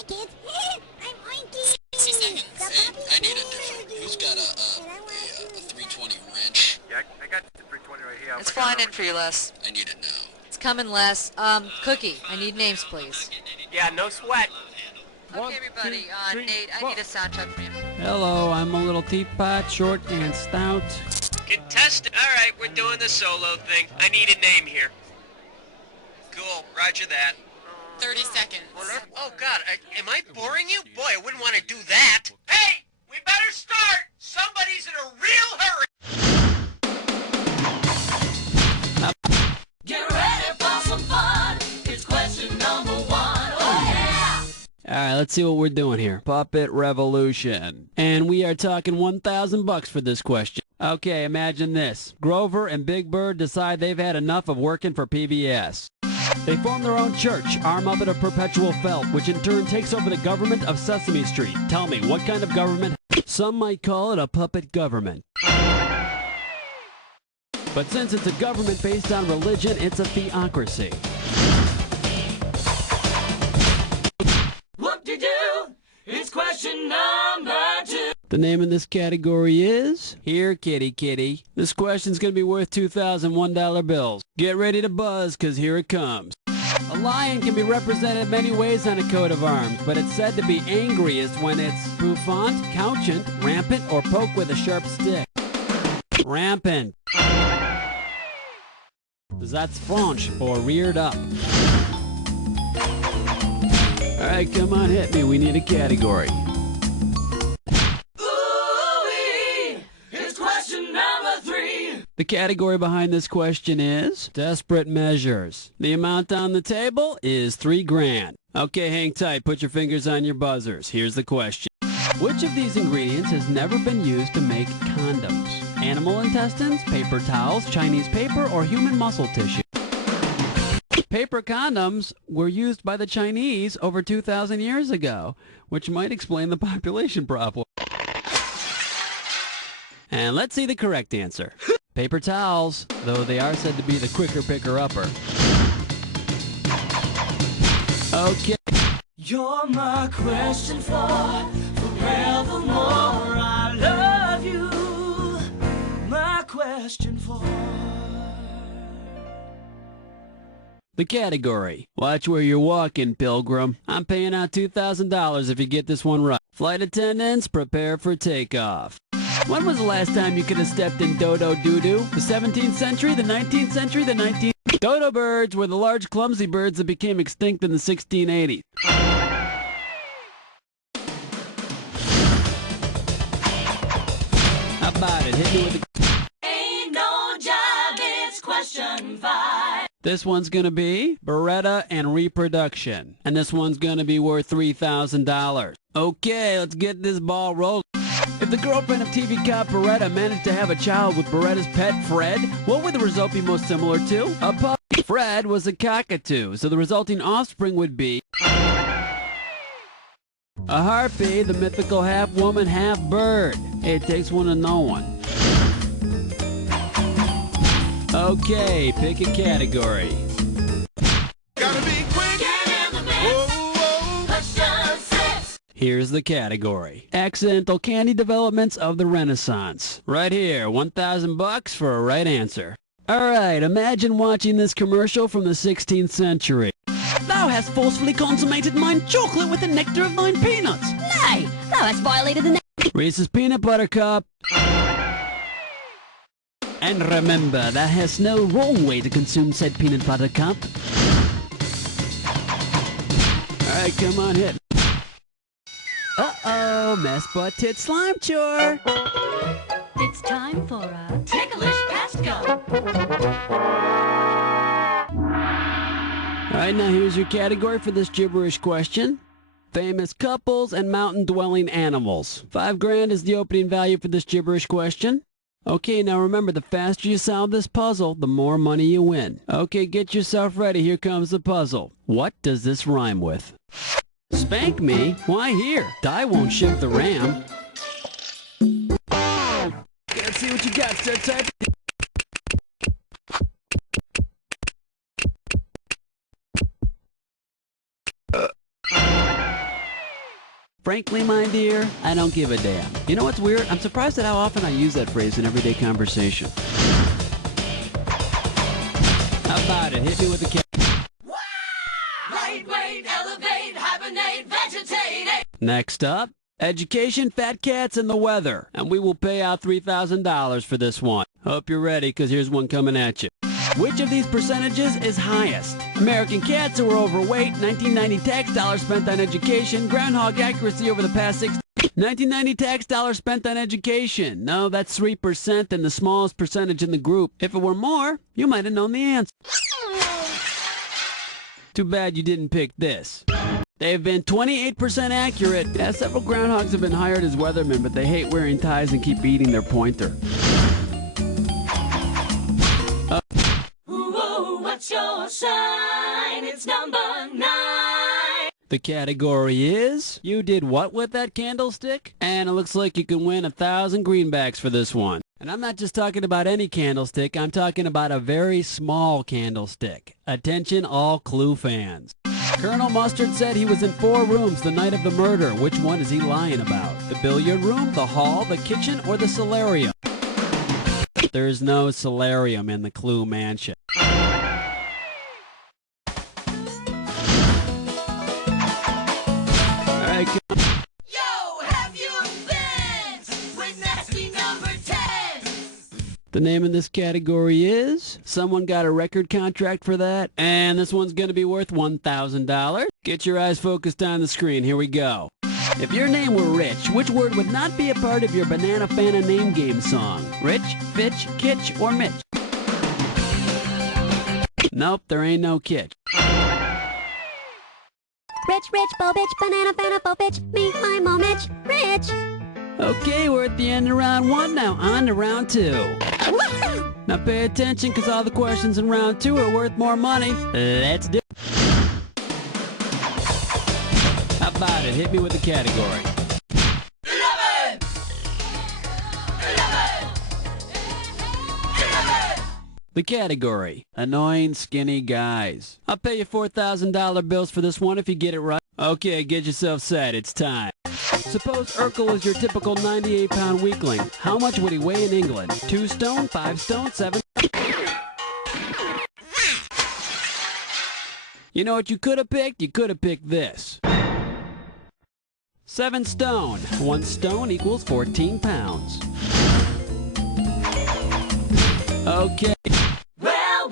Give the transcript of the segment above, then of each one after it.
Hi, kids. I'm Oinky. 60 seconds. Hey, I need a different. Who's got a 320 wrench? Yeah, I got the 320 right here. It's flying in for you, Les. I need it now. It's coming, Les. Cookie, I need names, please. Yeah, no sweat. Okay, everybody. Nate, I need a sound check from you. Hello, I'm a little teapot, short and stout. Contestant. All right, we're doing the solo thing. I need a name here. Cool. Roger that. 30 seconds. Oh, God. Am I boring you? Boy, I wouldn't want to do that. Hey, we better start. Somebody's in a real hurry. Get ready for some fun. It's question number 1. Oh, yeah. Alright, let's see what we're doing here. Puppet Revolution. And we are talking $1,000 for this question. Okay, imagine this. Grover and Big Bird decide they've had enough of working for PBS. They form their own church, Arm Up of Perpetual Felt, which in turn takes over the government of Sesame Street. Tell me, what kind of government? Some might call it a puppet government. But since it's a government based on religion, it's a theocracy. Whoop-de-doo. It's question number 2. The name of this category is... Here, kitty kitty. This question's gonna be worth $2,001 bills. Get ready to buzz, cause here it comes. A lion can be represented many ways on a coat of arms, but it's said to be angriest when it's bouffant, couchant, rampant, or poked with a sharp stick. Rampant. That's French, or reared up. Alright, come on, hit me. We need a category. The category behind this question is desperate measures. The amount on the table is $3,000. Okay, hang tight. Put your fingers on your buzzers. Here's the question. Which of these ingredients has never been used to make condoms? Animal intestines, paper towels, Chinese paper, or human muscle tissue? Paper condoms were used by the Chinese over 2,000 years ago, which might explain the population problem. And let's see the correct answer. Paper towels, though they are said to be the quicker picker-upper. Okay. You're my question for forevermore. I love you. My question for... The category. Watch where you're walking, pilgrim. I'm paying out $2,000 if you get this one right. Flight attendants, prepare for takeoff. When was the last time you could have stepped in dodo doo-doo? The 17th century, the 19th century, the 19th... Dodo birds were the large clumsy birds that became extinct in the 1680s. How about it? Hit me with the... Ain't no job, it's question 5. This one's gonna be Beretta and reproduction. And this one's gonna be worth $3,000. Okay, let's get this ball rolling. If the girlfriend of TV cop Beretta managed to have a child with Beretta's pet, Fred, what would the result be most similar to? A puppy. Fred was a cockatoo, so the resulting offspring would be... a harpy, the mythical half-woman, half-bird. It takes one to know one. Okay, pick a category. Gotta be quick. Get in the mix. Question 6. Here's the category. Accidental candy developments of the Renaissance. Right here, $1,000 for a right answer. Alright, imagine watching this commercial from the 16th century. Thou hast forcefully consummated mine chocolate with the nectar of thine peanuts. Nay, thou hast violated the... Reese's Peanut Butter Cup. And remember, thou hast no wrong way to consume said peanut butter cup. Alright, come on, hit. Uh-oh, mess butt tit slime chore. It's time for a... Ticklish pest go. Alright, now here's your category for this gibberish question. Famous couples and mountain-dwelling animals. $5,000 is the opening value for this gibberish question. Okay, now remember, the faster you solve this puzzle, the more money you win. Okay, get yourself ready. Here comes the puzzle. What does this rhyme with? Spank me? Why here? Die won't shift the ram. Let's see what you got. Start typing. frankly, my dear, I don't give a damn. You know what's weird? I'm surprised at how often I use that phrase in everyday conversation. How about it? Hit me with the cat. Lightweight, elevate, hibernate, vegetate. Next up, education, fat cats, and the weather. And we will pay out $3,000 for this one. Hope you're ready, because here's one coming at you. Which of these percentages is highest? American cats who are overweight, 1990 tax dollars spent on education, groundhog accuracy over the past 1990 tax dollars spent on education. No, that's 3% and the smallest percentage in the group. If it were more, you might have known the answer. Too bad you didn't pick this. They've been 28% accurate. Yeah, several groundhogs have been hired as weathermen, but they hate wearing ties and keep eating their pointer. What's your sign? It's number 9. The category is, you did what with that candlestick? And it looks like you can win 1,000 greenbacks for this one. And I'm not just talking about any candlestick, I'm talking about a very small candlestick. Attention all Clue fans. Colonel Mustard said he was in 4 rooms the night of the murder. Which one is he lying about? The billiard room, the hall, the kitchen, or the solarium? There's no solarium in the Clue mansion. Yo, have you been with nasty number 10? The name in this category is, someone got a record contract for that, and this one's going to be worth $1,000. Get your eyes focused on the screen. Here we go. If your name were Rich, which word would not be a part of your Banana Fana name game song? Rich, Fitch, Kitch, or Mitch? Nope, there ain't no Kitch. Rich, bo bitch, banana, fana, bo bitch, me, my mo, Mitch, Rich. Okay, we're at the end of round 1 now. On to round 2. Now pay attention, because all the questions in round 2 are worth more money. Let's do it. How about it? Hit me with the category. 11! The category, annoying skinny guys. I'll pay you $4,000 bills for this one if you get it right. Okay, get yourself set. It's time. Suppose Urkel is your typical 98-pound weakling. How much would he weigh in England? 2 stone, 5 stone, 7... You know what you could have picked? You could have picked this. 7 stone. 1 stone equals 14 pounds. Okay. Well,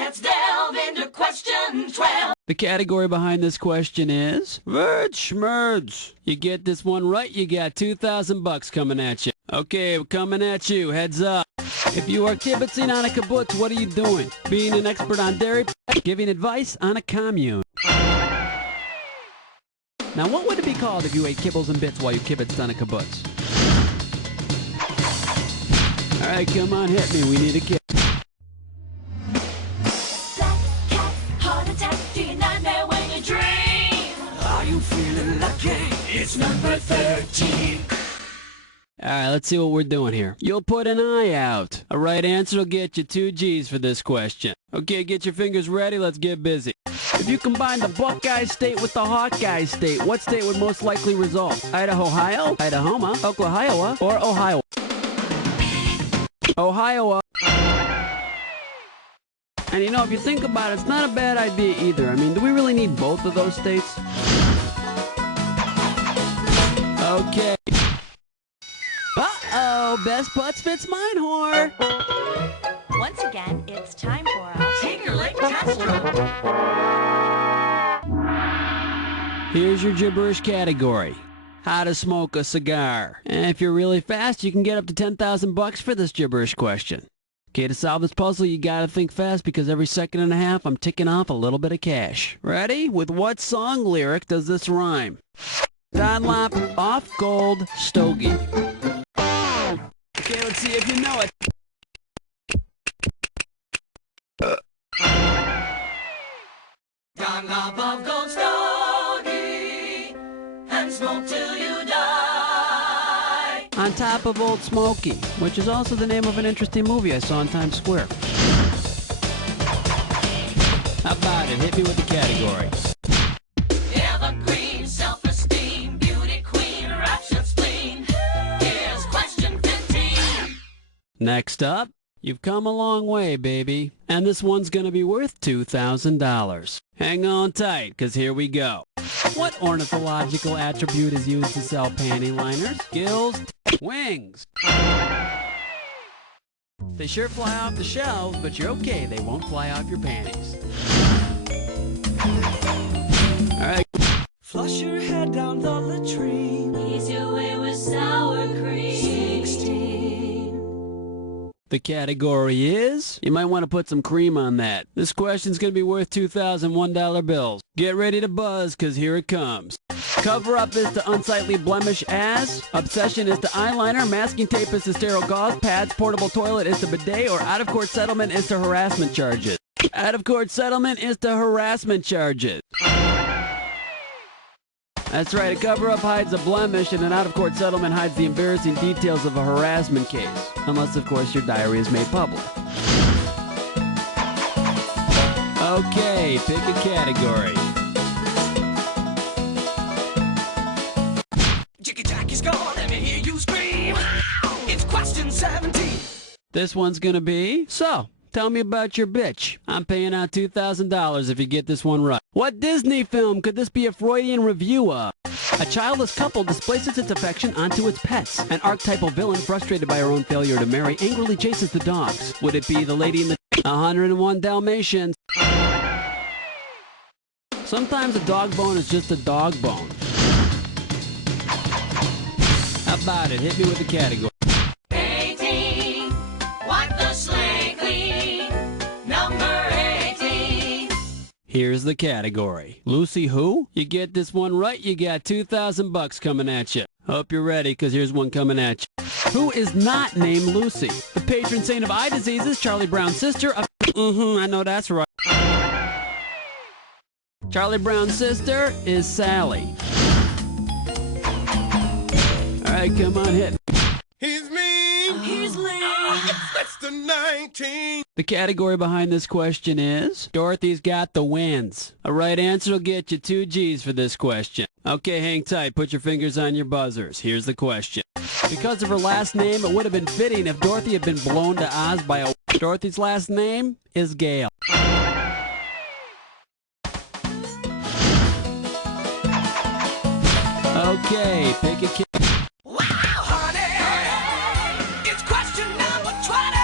let's delve into question 12. The category behind this question is Verds Schmerds. You get this one right, you got $2,000 coming at you. Okay, we're coming at you. Heads up. If you are kibitzing on a kibbutz, what are you doing? Being an expert on dairy, giving advice on a commune. Now, what would it be called if you ate kibbles and bits while you kibitzed on a kibbutz? All right, come on, hit me. We need a kid. Black cat, heart attack, do you nightmare when you dream? Are you feeling lucky? It's number 13. All right, let's see what we're doing here. You'll put an eye out. A right answer will get you 2 G's for this question. Okay, get your fingers ready. Let's get busy. If you combine the Buckeye State with the Hawkeye State, what state would most likely result? Idaho, Ohio, Idaho, Oklahoma, or Ohio? Ohio. And you know, if you think about it, it's not a bad idea either. I mean, do we really need both of those states? Okay. Uh-oh, best putts fits mine, whore. Once again, it's time for our Tinkerlick Castro. Here's your gibberish category. How to smoke a cigar. And if you're really fast, you can get up to $10,000 for this gibberish question. Okay, to solve this puzzle, you gotta think fast because every second and a half, I'm ticking off a little bit of cash. Ready? With what song lyric does this rhyme? Dunlop, off gold, stogie. Okay, let's see if you know it. Dunlop of gold stogie, and smoke till you die. On Top of Old Smoky, which is also the name of an interesting movie I saw in Times Square. How about it? Hit me with the category. Evergreen self-esteem, Next up, you've come a long way, baby. And this one's going to be worth $2,000. Hang on tight, because here we go. What ornithological attribute is used to sell panty liners? Gills, wings. They sure fly off the shelves, but you're okay. They won't fly off your panties. All right. Flush your head down the latrine. Ease your way with sour cream. 16. The category is, you might want to put some cream on that. This question's going to be worth $2,001 bills. Get ready to buzz, because here it comes. Cover-up is to unsightly blemish as, obsession is to eyeliner, masking tape is to sterile gauze pads, portable toilet is to bidet, or out-of-court settlement is to harassment charges. Out-of-court settlement is to harassment charges. That's right, a cover-up hides a blemish, and an out-of-court settlement hides the embarrassing details of a harassment case. Unless, of course, your diary is made public. Okay, pick a category. Jackie-Jackie's gone, let me hear you scream. It's question 17. This one's gonna be, so, tell me about your bitch. I'm paying out $2,000 if you get this one right. What Disney film could this be a Freudian review of? A childless couple displaces its affection onto its pets. An archetypal villain, frustrated by her own failure to marry, angrily chases the dogs. Would it be The Lady in the 101 Dalmatians? Sometimes a dog bone is just a dog bone. How about it? Hit me with the category. 18. Wipe the slate clean. Number 18. Here's the category. Lucy who? You get this one right, you got $2,000 coming at you. Hope you're ready, because here's one coming at you. Who is not named Lucy? The patron saint of eye diseases, Charlie Brown's sister. I know that's right. Charlie Brown's sister is Sally. All right, come on, hit. He's mean. He's lame. That's the 19. The category behind this question is, Dorothy's got the wins. A right answer will get you 2 G's for this question. Okay, hang tight. Put your fingers on your buzzers. Here's the question. Because of her last name, it would have been fitting if Dorothy had been blown to Oz by a... Dorothy's last name is Gale. Okay, pick a kid. Wow, honey. It's question number 20.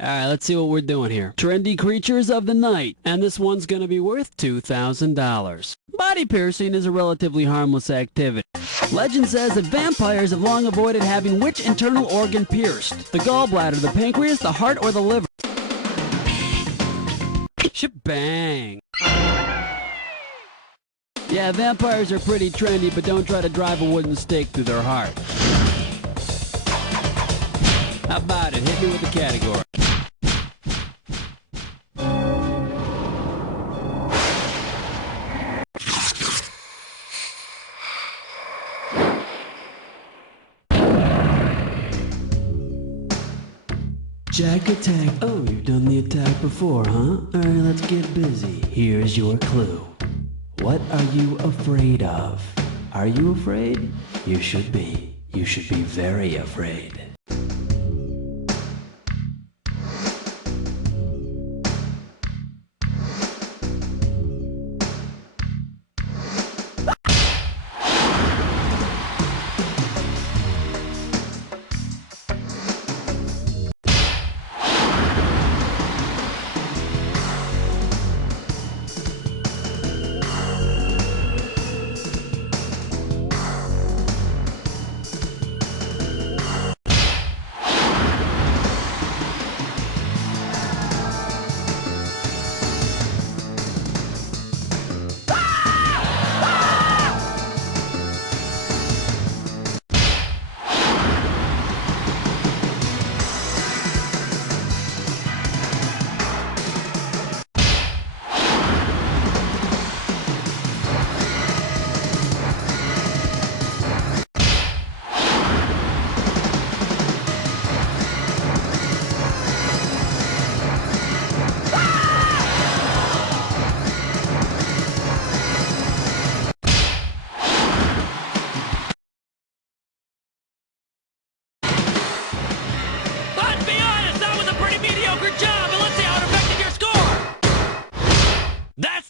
All right, let's see what we're doing here. Trendy creatures of the night. And this one's going to be worth $2,000. Body piercing is a relatively harmless activity. Legend says that vampires have long avoided having which internal organ pierced? The gallbladder, the pancreas, the heart, or the liver? Shebang. Yeah, vampires are pretty trendy, but don't try to drive a wooden stake through their heart. How about it? Hit me with the category. Jack attack. Oh, you've done the attack before, huh? Alright, let's get busy. Here's your clue. What are you afraid of? Are you afraid? You should be. You should be very afraid.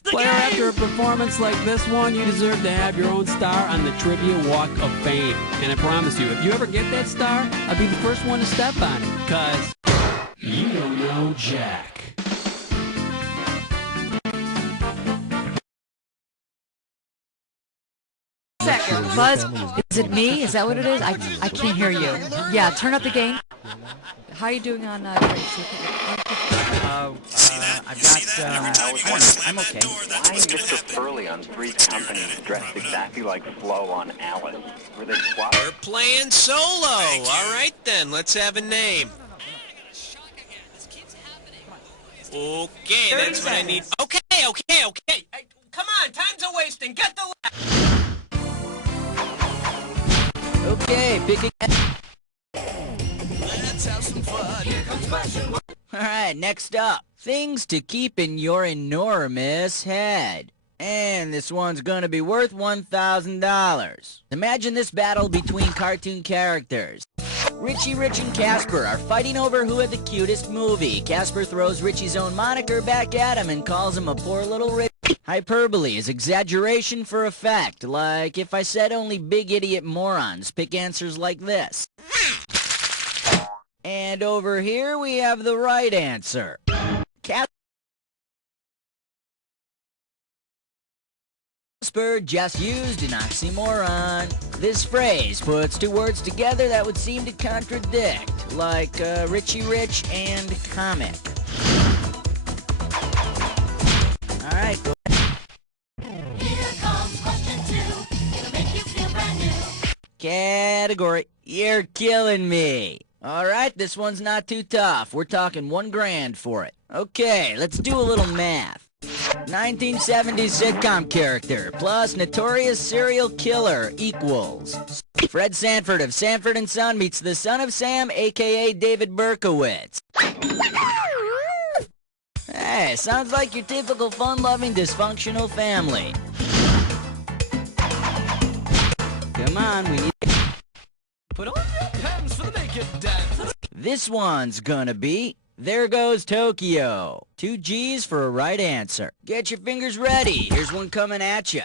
Player, after a performance like this one, you deserve to have your own star on the Trivia Walk of Fame. And I promise you, if you ever get that star, I'll be the first one to step on it. Cause you don't know Jack. Buzz, is it me? Is that what it is? I can't hear you. Yeah, turn up the gain. How are you doing on I've got, I'm okay. Why Mr. Furley on Three's Company dressed exactly like Flo on Alice? Were they swapped? We're playing solo. All right, then. Let's have a name. Okay, that's what I need. Okay. Hey, come on, time's a wasting. Get the... Okay, pick again. Let's have some fun. Here comes question one. Alright, next up. Things to keep in your enormous head. And this one's gonna be worth $1,000. Imagine this battle between cartoon characters. Richie Rich and Casper are fighting over who had the cutest movie. Casper throws Richie's own moniker back at him and calls him a poor little Rich. Hyperbole is exaggeration for effect, like if I said only big idiot morons pick answers like this. And over here we have the right answer. Casper just used an oxymoron. This phrase puts two words together that would seem to contradict, like Richie Rich and comic. Alright, go ahead. Here comes question two. It'll make you feel brand new. Category. You're killing me. Alright, this one's not too tough. We're talking $1,000 for it. Okay, let's do a little math. 1970s sitcom character plus notorious serial killer equals Fred Sanford of Sanford and Son meets the son of Sam, aka David Berkowitz. Hey, sounds like your typical fun-loving dysfunctional family. Come on, we need... Put on your pants for the naked dance. This one's gonna be... There Goes Tokyo. 2 G's for a right answer. Get your fingers ready. Here's one coming at you.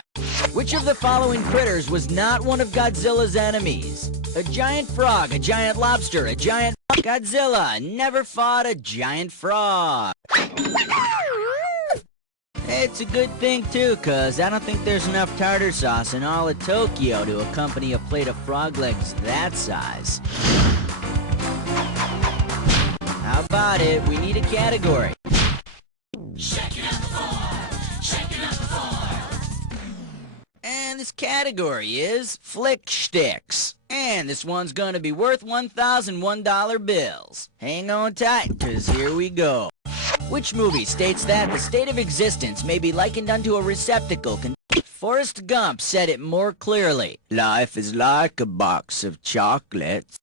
Which of the following critters was not one of Godzilla's enemies? A giant frog, a giant lobster, a giant... Godzilla never fought a giant frog. It's a good thing too, cause I don't think there's enough tartar sauce in all of Tokyo to accompany a plate of frog legs that size. How about it? We need a category. Shaking up the floor. Shaking up the floor. And this category is flick shticks. And this one's gonna be worth $1,001 bills. Hang on tight, cause here we go. Which movie states that the state of existence may be likened unto a receptacle? Forrest Gump said it more clearly. Life is like a box of chocolates.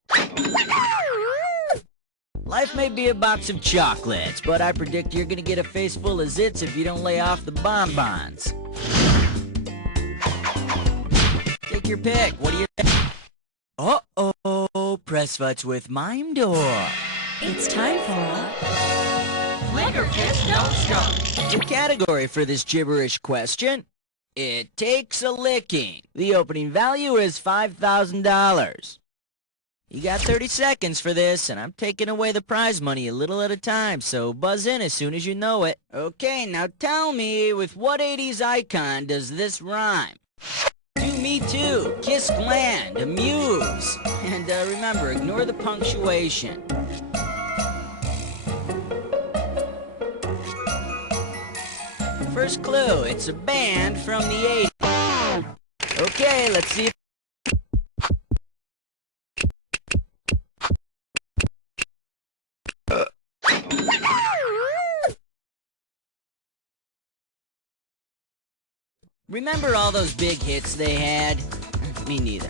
Life may be a box of chocolates, but I predict you're gonna get a face full of zits if you don't lay off the bonbons. Take your pick. What do you think? Uh-oh, press futs with Mime Door. It's time for Flick or kiss, don't skunk. The category for this gibberish question, it takes a licking. The opening value is $5,000. You got 30 seconds for this, and I'm taking away the prize money a little at a time, so buzz in as soon as you know it. Okay, now tell me, with what 80s icon does this rhyme? Do Me Too, Kiss Gland, Amuse, and remember, ignore the punctuation. First clue, it's a band from the 80s. Okay, let's see if... Remember all those big hits they had? Me neither.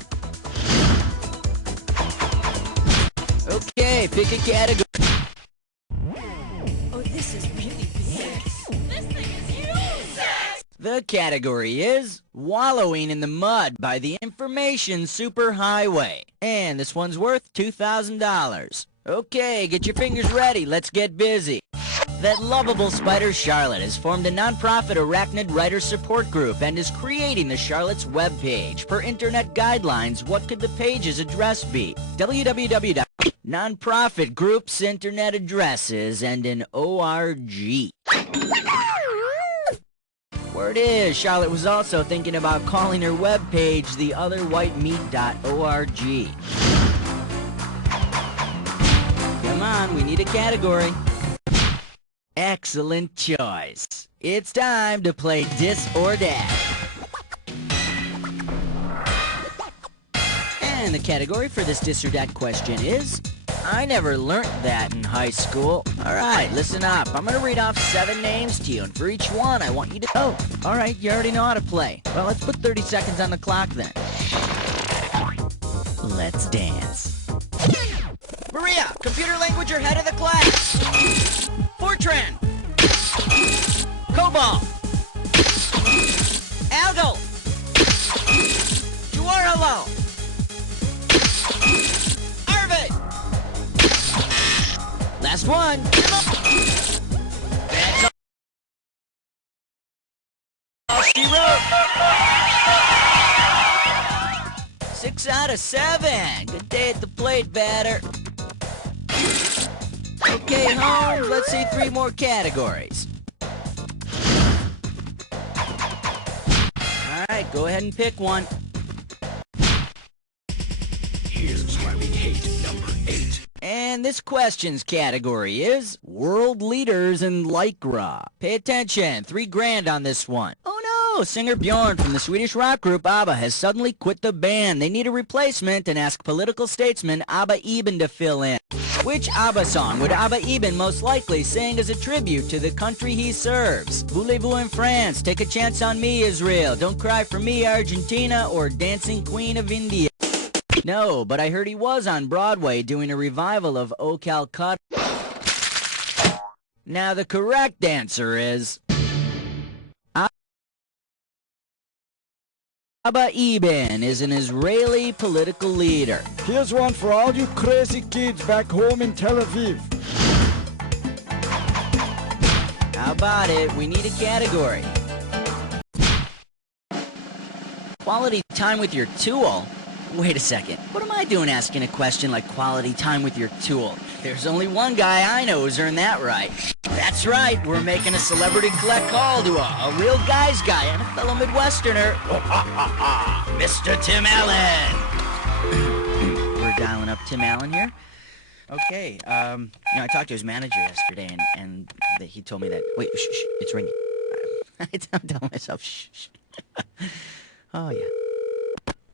Okay, pick a category. Oh, this is really big. This thing is huge. The category is Wallowing in the Mud by the Information Superhighway. And this one's worth $2,000. Okay, get your fingers ready. Let's get busy. That lovable spider Charlotte has formed a non-profit arachnid writer support group and is creating the Charlotte's webpage. Per internet guidelines, what could the page's address be? www. Non-profit group's internet addresses and an ORG. Word is, Charlotte was also thinking about calling her webpage theotherwhitemeat.org. Come on, we need a category. Excellent choice. It's time to play Dis or Dat. And the category for this Dis or Dat question is, I never learnt that in high school. Alright, listen up. I'm gonna read off 7 names to you, and for each one, I want you to... Oh, alright, you already know how to play. Well, let's put 30 seconds on the clock then. Let's dance. Maria, computer language or head of the class. Fortran. Cobol. Algal. Juaralo. Arvid. Last one. That's all she wrote. 6 out of 7. Good day at the plate, batter. Okay, Holmes, let's see 3 more categories. Alright, go ahead and pick one. Here's why we hate number 8. And this question's category is World Leaders in Lycra. Pay attention, $3,000 on this one. Oh no, singer Bjorn from the Swedish rock group ABBA has suddenly quit the band. They need a replacement and ask political statesman Abba Eben to fill in. Which ABBA song would Abba Eben most likely sing as a tribute to the country he serves? Voulez-vous in France, Take a Chance on Me, Israel, Don't Cry for Me, Argentina, or Dancing Queen of India? No, but I heard he was on Broadway doing a revival of O Calcutta. Now the correct answer is... Abba Eben is an Israeli political leader. Here's one for all you crazy kids back home in Tel Aviv. How about it? We need a category. Quality time with your tool? Wait a second. What am I doing asking a question like quality time with your tool? There's only one guy I know who's earned that right. That's right, we're making a celebrity collect call to a real guy's guy and a fellow Midwesterner. Mr. Tim Allen. We're dialing up Tim Allen here. Okay, I talked to his manager yesterday and he told me that... Wait, shh, it's ringing. I'm telling myself, shh. Oh, yeah.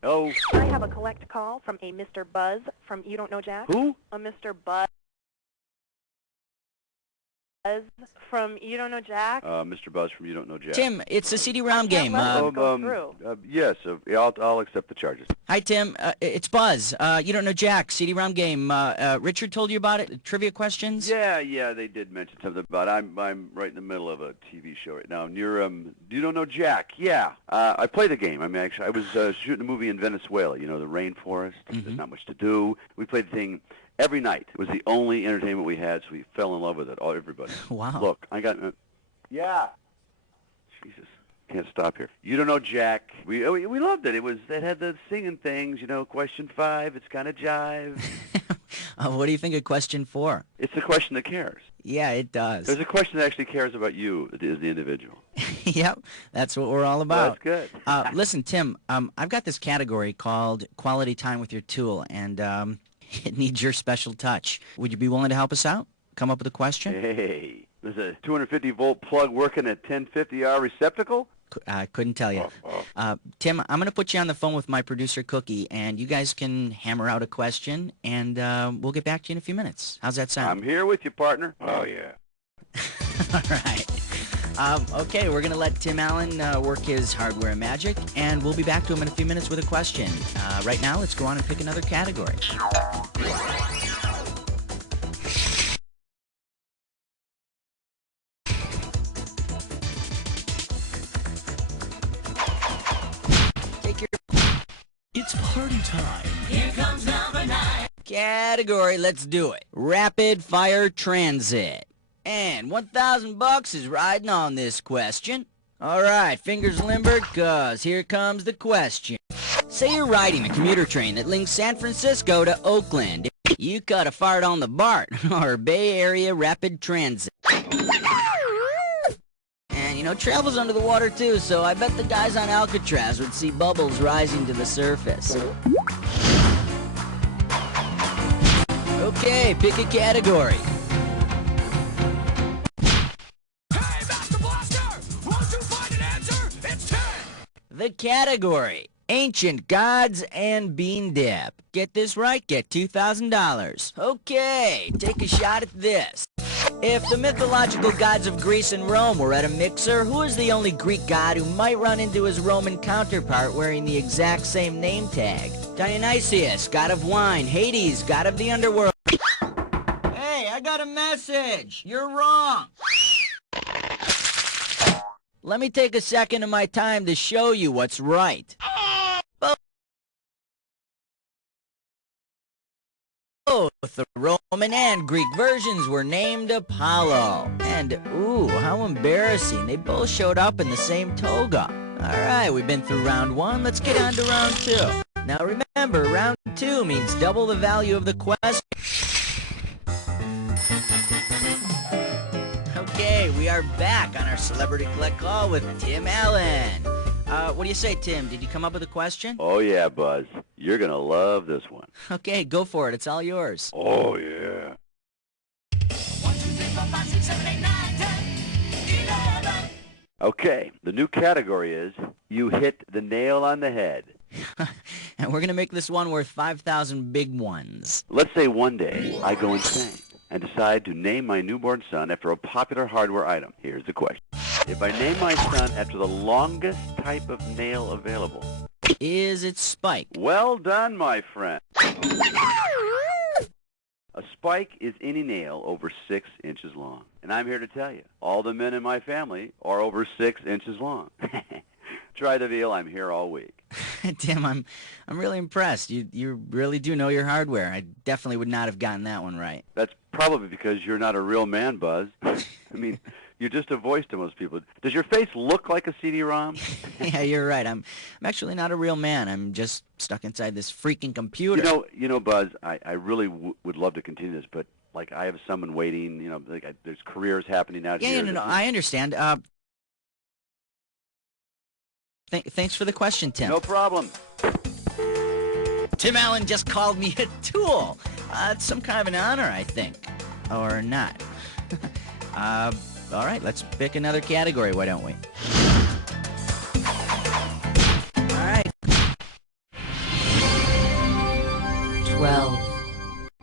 Oh. I have a collect call from a Mr. Buzz from You Don't Know Jack. Who? A Mr. Buzz from You Don't Know Jack. Mr. Buzz from You Don't Know Jack. Tim, it's a CD-ROM game. Yes, I'll accept the charges. Hi, Tim. It's Buzz. You Don't Know Jack, CD-ROM game. Richard told you about it? Trivia questions? Yeah, they did mention something about it. I'm right in the middle of a TV show right now. Near, You Don't Know Jack. Yeah. I play the game. I mean, actually, I was shooting a movie in Venezuela, the rainforest. Mm-hmm. There's not much to do. We played the thing every night. It was the only entertainment we had, so we fell in love with it, everybody. Wow. Look, I got... yeah. Jesus. Can't stop here. You Don't Know Jack. We loved it. It had the singing things, question 5, it's kind of jive. What do you think of question 4? It's a question that cares. Yeah, it does. There's a question that actually cares about you as the individual. Yep, that's what we're all about. Well, that's good. Listen, Tim, I've got this category called Quality Time with Your Tool, and it needs your special touch. Would you be willing to help us out? Come up with a question? Hey, there's a 250-volt plug working at 1050R receptacle? I couldn't tell you. Tim, I'm going to put you on the phone with my producer, Cookie, and you guys can hammer out a question, and we'll get back to you in a few minutes. How's that sound? I'm here with you, partner. Oh, yeah. All right. Okay, we're going to let Tim Allen work his hardware magic, and we'll be back to him in a few minutes with a question. Right now, let's go on and pick another category. It's party time. Here comes number 9. Category, let's do it. Rapid fire transit. And 1,000 bucks is riding on this question. Alright, fingers limbered, cause here comes the question. Say you're riding the commuter train that links San Francisco to Oakland. You cut a fart on the BART, or Bay Area Rapid Transit. And, you know, travel's under the water too, so I bet the guys on Alcatraz would see bubbles rising to the surface. Okay, pick a category. Hey, Master Blaster! Won't you find an answer? It's 10! The category. Ancient Gods and Bean Dip. Get this right, get $2,000. Okay, take a shot at this. If the mythological gods of Greece and Rome were at a mixer, who is the only Greek god who might run into his Roman counterpart wearing the exact same name tag? Dionysius, god of wine. Hades, god of the underworld. Hey, I got a message. You're wrong. Let me take a second of my time to show you what's right. Both the Roman and Greek versions were named Apollo. And, ooh, how embarrassing. They both showed up in the same toga. Alright, we've been through round 1. Let's get on to round 2. Now remember, round 2 means double the value of the question. Okay, we are back on our Celebrity Collect Call with Tim Allen. What do you say, Tim? Did you come up with a question? Oh, yeah, Buzz. You're going to love this one. Okay, go for it. It's all yours. Oh, yeah. 1, 2, 3, 4, 5, 6, 7, 8, 9, 10, 11. Okay, the new category is You Hit the Nail on the Head. And we're going to make this one worth 5,000 big ones. Let's say one day I go insane and decide to name my newborn son after a popular hardware item. Here's the question. If I name my son after the longest type of nail available, is it Spike? Well done, my friend. A spike is any nail over 6 inches long. And I'm here to tell you, all the men in my family are over 6 inches long. Try the veal, I'm here all week. Tim, I'm really impressed. You really do know your hardware. I definitely would not have gotten that one right. That's probably because you're not a real man, Buzz. I mean, you're just a voice to most people. Does your face look like a CD-ROM? Yeah, you're right. I'm actually not a real man. I'm just stuck inside this freaking computer. You know, Buzz, I really would love to continue this, but like I have someone waiting. You know, like there's careers happening out here. Yeah, no, I understand. Thanks for the question, Tim. No problem. Tim Allen just called me a tool. It's some kind of an honor, I think. Or not. All right, let's pick another category, why don't we? All right. 12.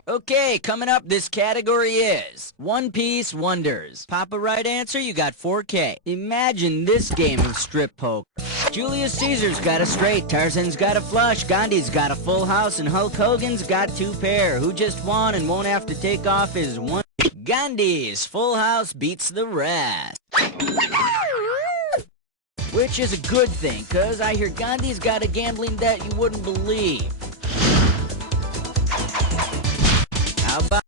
Okay, coming up, this category is One Piece Wonders. Pop a right answer, you got 4K. Imagine this game of strip poker. Julius Caesar's got a straight, Tarzan's got a flush, Gandhi's got a full house, and Hulk Hogan's got 2 pair. Who just won and won't have to take off his one? Gandhi's full house beats the rest. Which is a good thing, cause I hear Gandhi's got a gambling debt you wouldn't believe. How about...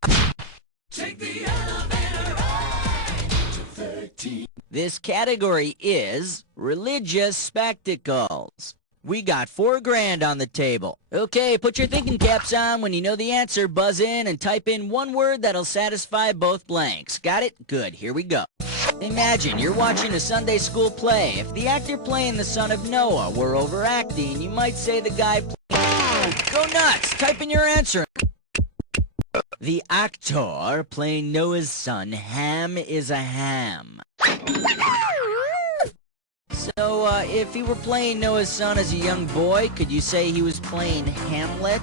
Take the elevator ride to 13. This category is religious spectacles. We got $4,000 on the table. Okay, put your thinking caps on. When you know the answer, buzz in and type in one word that'll satisfy both blanks. Got it? Good, here we go. Imagine you're watching a Sunday school play. If the actor playing the son of Noah were overacting, you might say the guy Go nuts! Type in your answer. The actor playing Noah's son, Ham, is a ham. So, if he were playing Noah's son as a young boy, could you say he was playing Hamlet?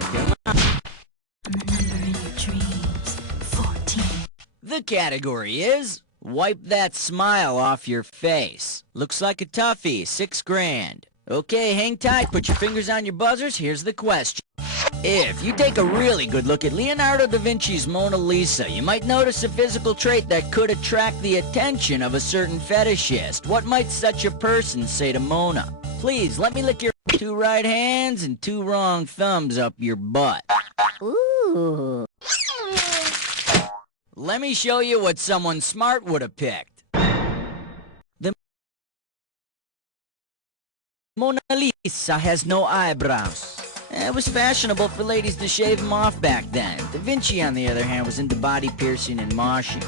Come on. And the number in your dreams, 14. The category is Wipe That Smile Off Your Face. Looks like a toughie, $6,000. Okay, hang tight, put your fingers on your buzzers, here's the question. If you take a really good look at Leonardo da Vinci's Mona Lisa, you might notice a physical trait that could attract the attention of a certain fetishist. What might such a person say to Mona? Please, let me lick your 2 right hands and 2 wrong thumbs up your butt. Ooh. Let me show you what someone smart would have picked. The Mona Lisa has no eyebrows. It was fashionable for ladies to shave them off back then. Da Vinci, on the other hand, was into body piercing and moshing.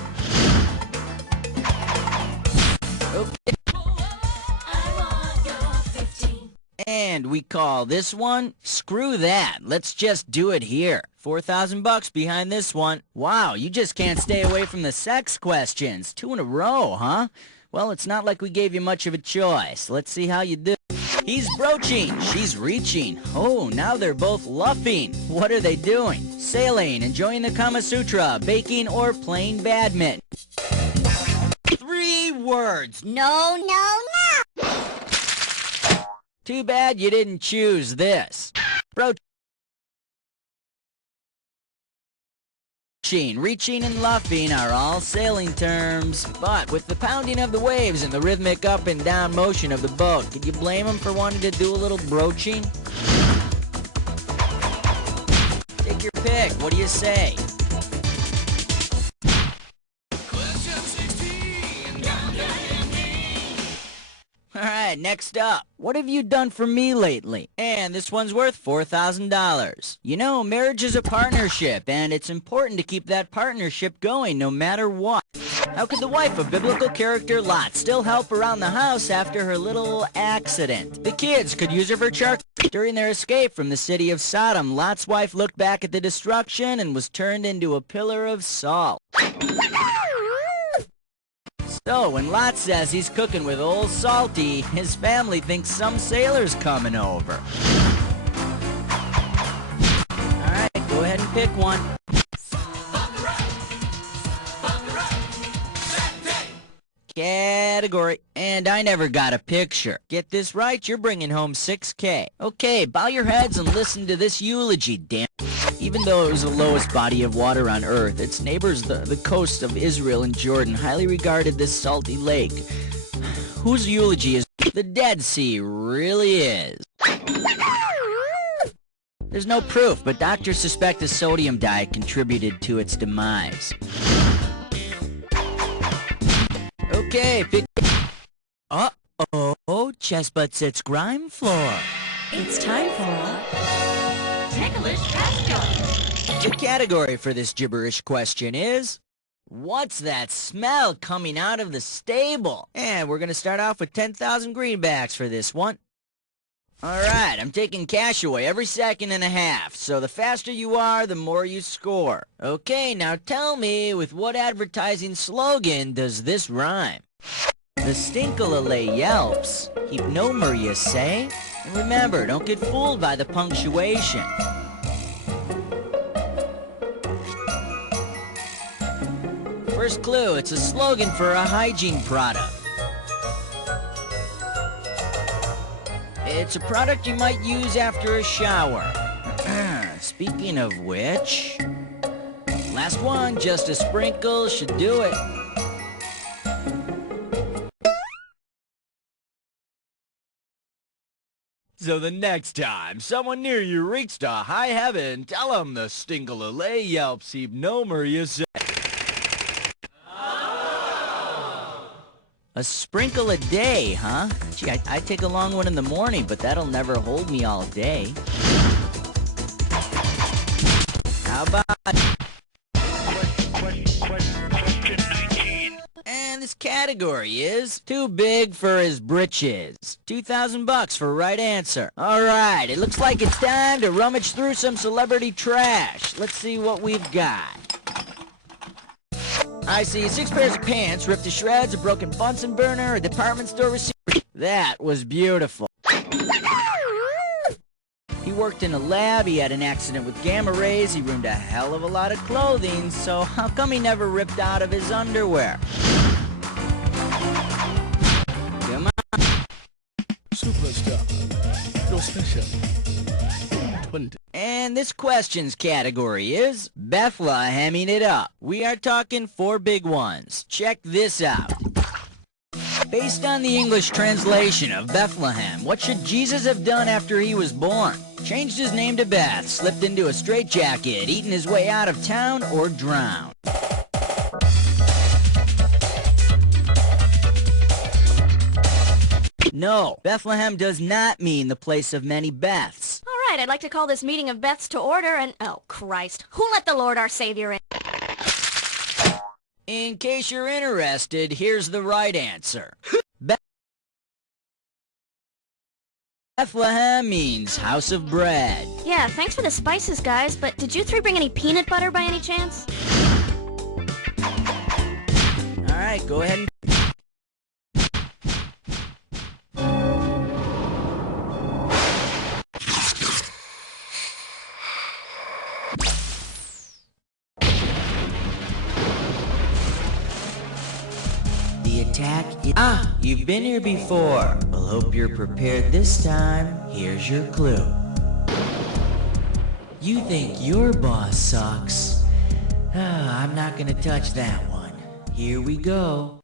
Okay. And we call this one, Screw That. Let's just do it here. $4,000 behind this one. Wow, you just can't stay away from the sex questions. 2 in a row, huh? Well, it's not like we gave you much of a choice. Let's see how you do. He's broaching. She's reaching. Oh, now they're both luffing. What are they doing? Sailing, enjoying the Kama Sutra, baking, or playing badminton. 3 words. No, no, no. Too bad you didn't choose this. Broaching, reaching, and luffing are all sailing terms. But with the pounding of the waves and the rhythmic up and down motion of the boat, could you blame them for wanting to do a little broaching? Take your pick. What do you say? Alright, next up. What have you done for me lately? And this one's worth $4,000. You know, marriage is a partnership, and it's important to keep that partnership going no matter what. How could the wife of biblical character Lot still help around the house after her little accident? The kids could use her for charcoal. During their escape from the city of Sodom, Lot's wife looked back at the destruction and was turned into a pillar of salt. So, when Lot says he's cooking with Old Salty, his family thinks some sailor's coming over. Alright, go ahead and pick one. Category. And I never got a picture. Get this right, you're bringing home $6K. Okay, bow your heads and listen to this eulogy, damn. Even though it was the lowest body of water on Earth, its neighbors, the coast of Israel and Jordan, highly regarded this salty lake. Whose eulogy is the Dead Sea really is. There's no proof, but doctors suspect a sodium diet contributed to its demise. Okay, pick... Uh-oh, Chestbutt sits grime floor. It's time for a ticklish question. The category for this gibberish question is, what's that smell coming out of the stable? And we're going to start off with 10,000 greenbacks for this one. Alright, I'm taking cash away every second and a half, so the faster you are, the more you score. Okay, now tell me, with what advertising slogan does this rhyme? The Stinkalale yelps, heap no Maria say. And remember, don't get fooled by the punctuation. First clue, it's a slogan for a hygiene product. It's a product you might use after a shower. Speaking of which... last one, just a sprinkle should do it. So the next time someone near you reached a high heaven, tell them the Stinkalale yelps heap no Maria say. A sprinkle a day, huh? Gee, I take a long one in the morning, but that'll never hold me all day. How about... Question 19. And this category is too big for his britches. $2,000 for right answer. Alright, it looks like it's time to rummage through some celebrity trash. Let's see what we've got. I see 6 pairs of pants ripped to shreds, a broken Bunsen burner, a department store receipt. That was beautiful. He worked in a lab, he had an accident with gamma rays, he ruined a hell of a lot of clothing, so how come he never ripped out of his underwear? Come on. Superstar. You're special. 20. And this questions category is Bethleheming it up. We are talking 4 big ones. Check this out. Based on the English translation of Bethlehem, what should Jesus have done after he was born? Changed his name to Beth, slipped into a straitjacket, eaten his way out of town, or drowned? No, Bethlehem does not mean the place of many Beths. All right, I'd like to call this meeting of Beths to order and... Oh, Christ. Who let the Lord our Savior in? In case you're interested, here's the right answer. Bethlehem means house of bread. Yeah, thanks for the spices, guys, but did you three bring any peanut butter by any chance? All right, go ahead and... The attack is... Ah, you've been here before. Well, hope you're prepared this time. Here's your clue. You think your boss sucks? Ah, I'm not gonna touch that one. Here we go.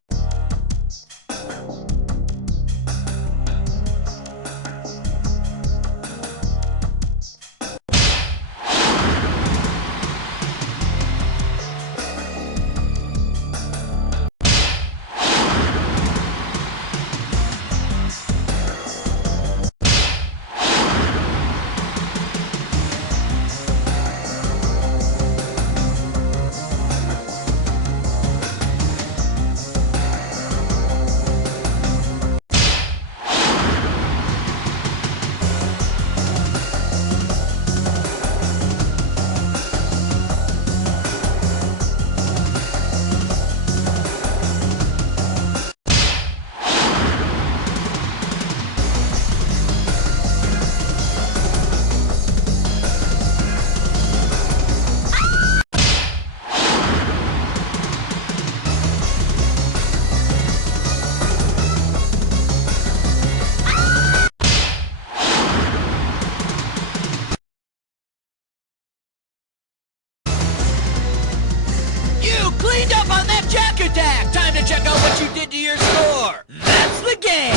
Cleaned up on that jack attack! Time to check out what you did to your score! That's the game!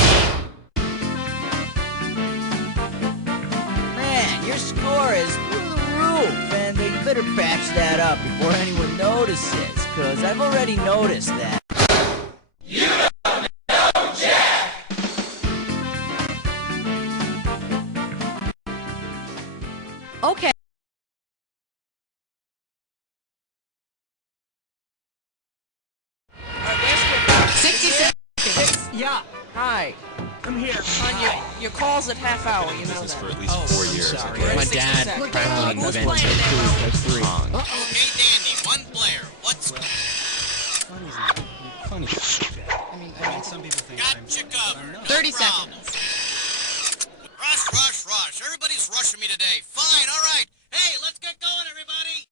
Man, your score is through the roof, and you better patch that up before anyone notices, because I've already noticed that. You don't know Jack! Okay. Yeah. Hi. I'm here. Your call's at half hour, you know that. For at least 4 years. Sorry. Okay? My dad practically invented Okay, Dandy, one player. What's... Funny. I mean, some people think Gotcha covered. 30 seconds. Rush. Everybody's rushing me today. Fine, all right. Hey, let's get going, everybody.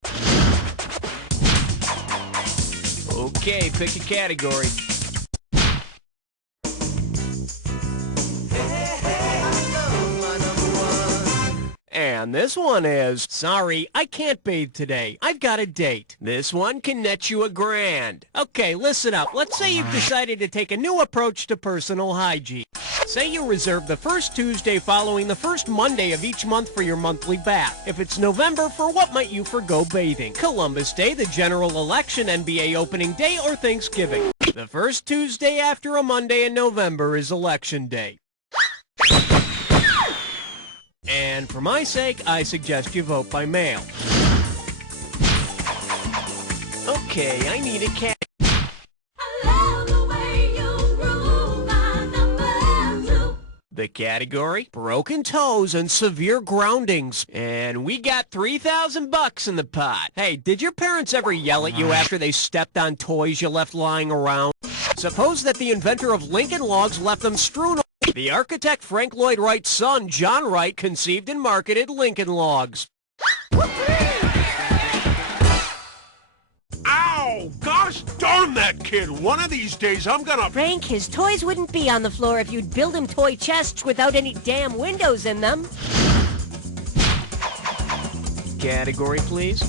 Okay, pick a category. And this one is, sorry, I can't bathe today. I've got a date. This one can net you $1,000. Okay, listen up. Let's say you've decided to take a new approach to personal hygiene. Say you reserve the first Tuesday following the first Monday of each month for your monthly bath. If it's November, for what might you forgo bathing? Columbus Day, the general election, NBA opening day, or Thanksgiving? The first Tuesday after a Monday in November is election day. And for my sake, I suggest you vote by mail. Okay, I need a cat. The category, broken toes and severe groundings. And we got $3,000 in the pot. Hey, did your parents ever yell at you after they stepped on toys you left lying around? Suppose that the inventor of Lincoln Logs left them strewn. The architect Frank Lloyd Wright's son, John Wright, conceived and marketed Lincoln Logs. Ow! Gosh darn that kid! One of these days I'm gonna... Frank, his toys wouldn't be on the floor if you'd build him toy chests without any damn windows in them. Category, please.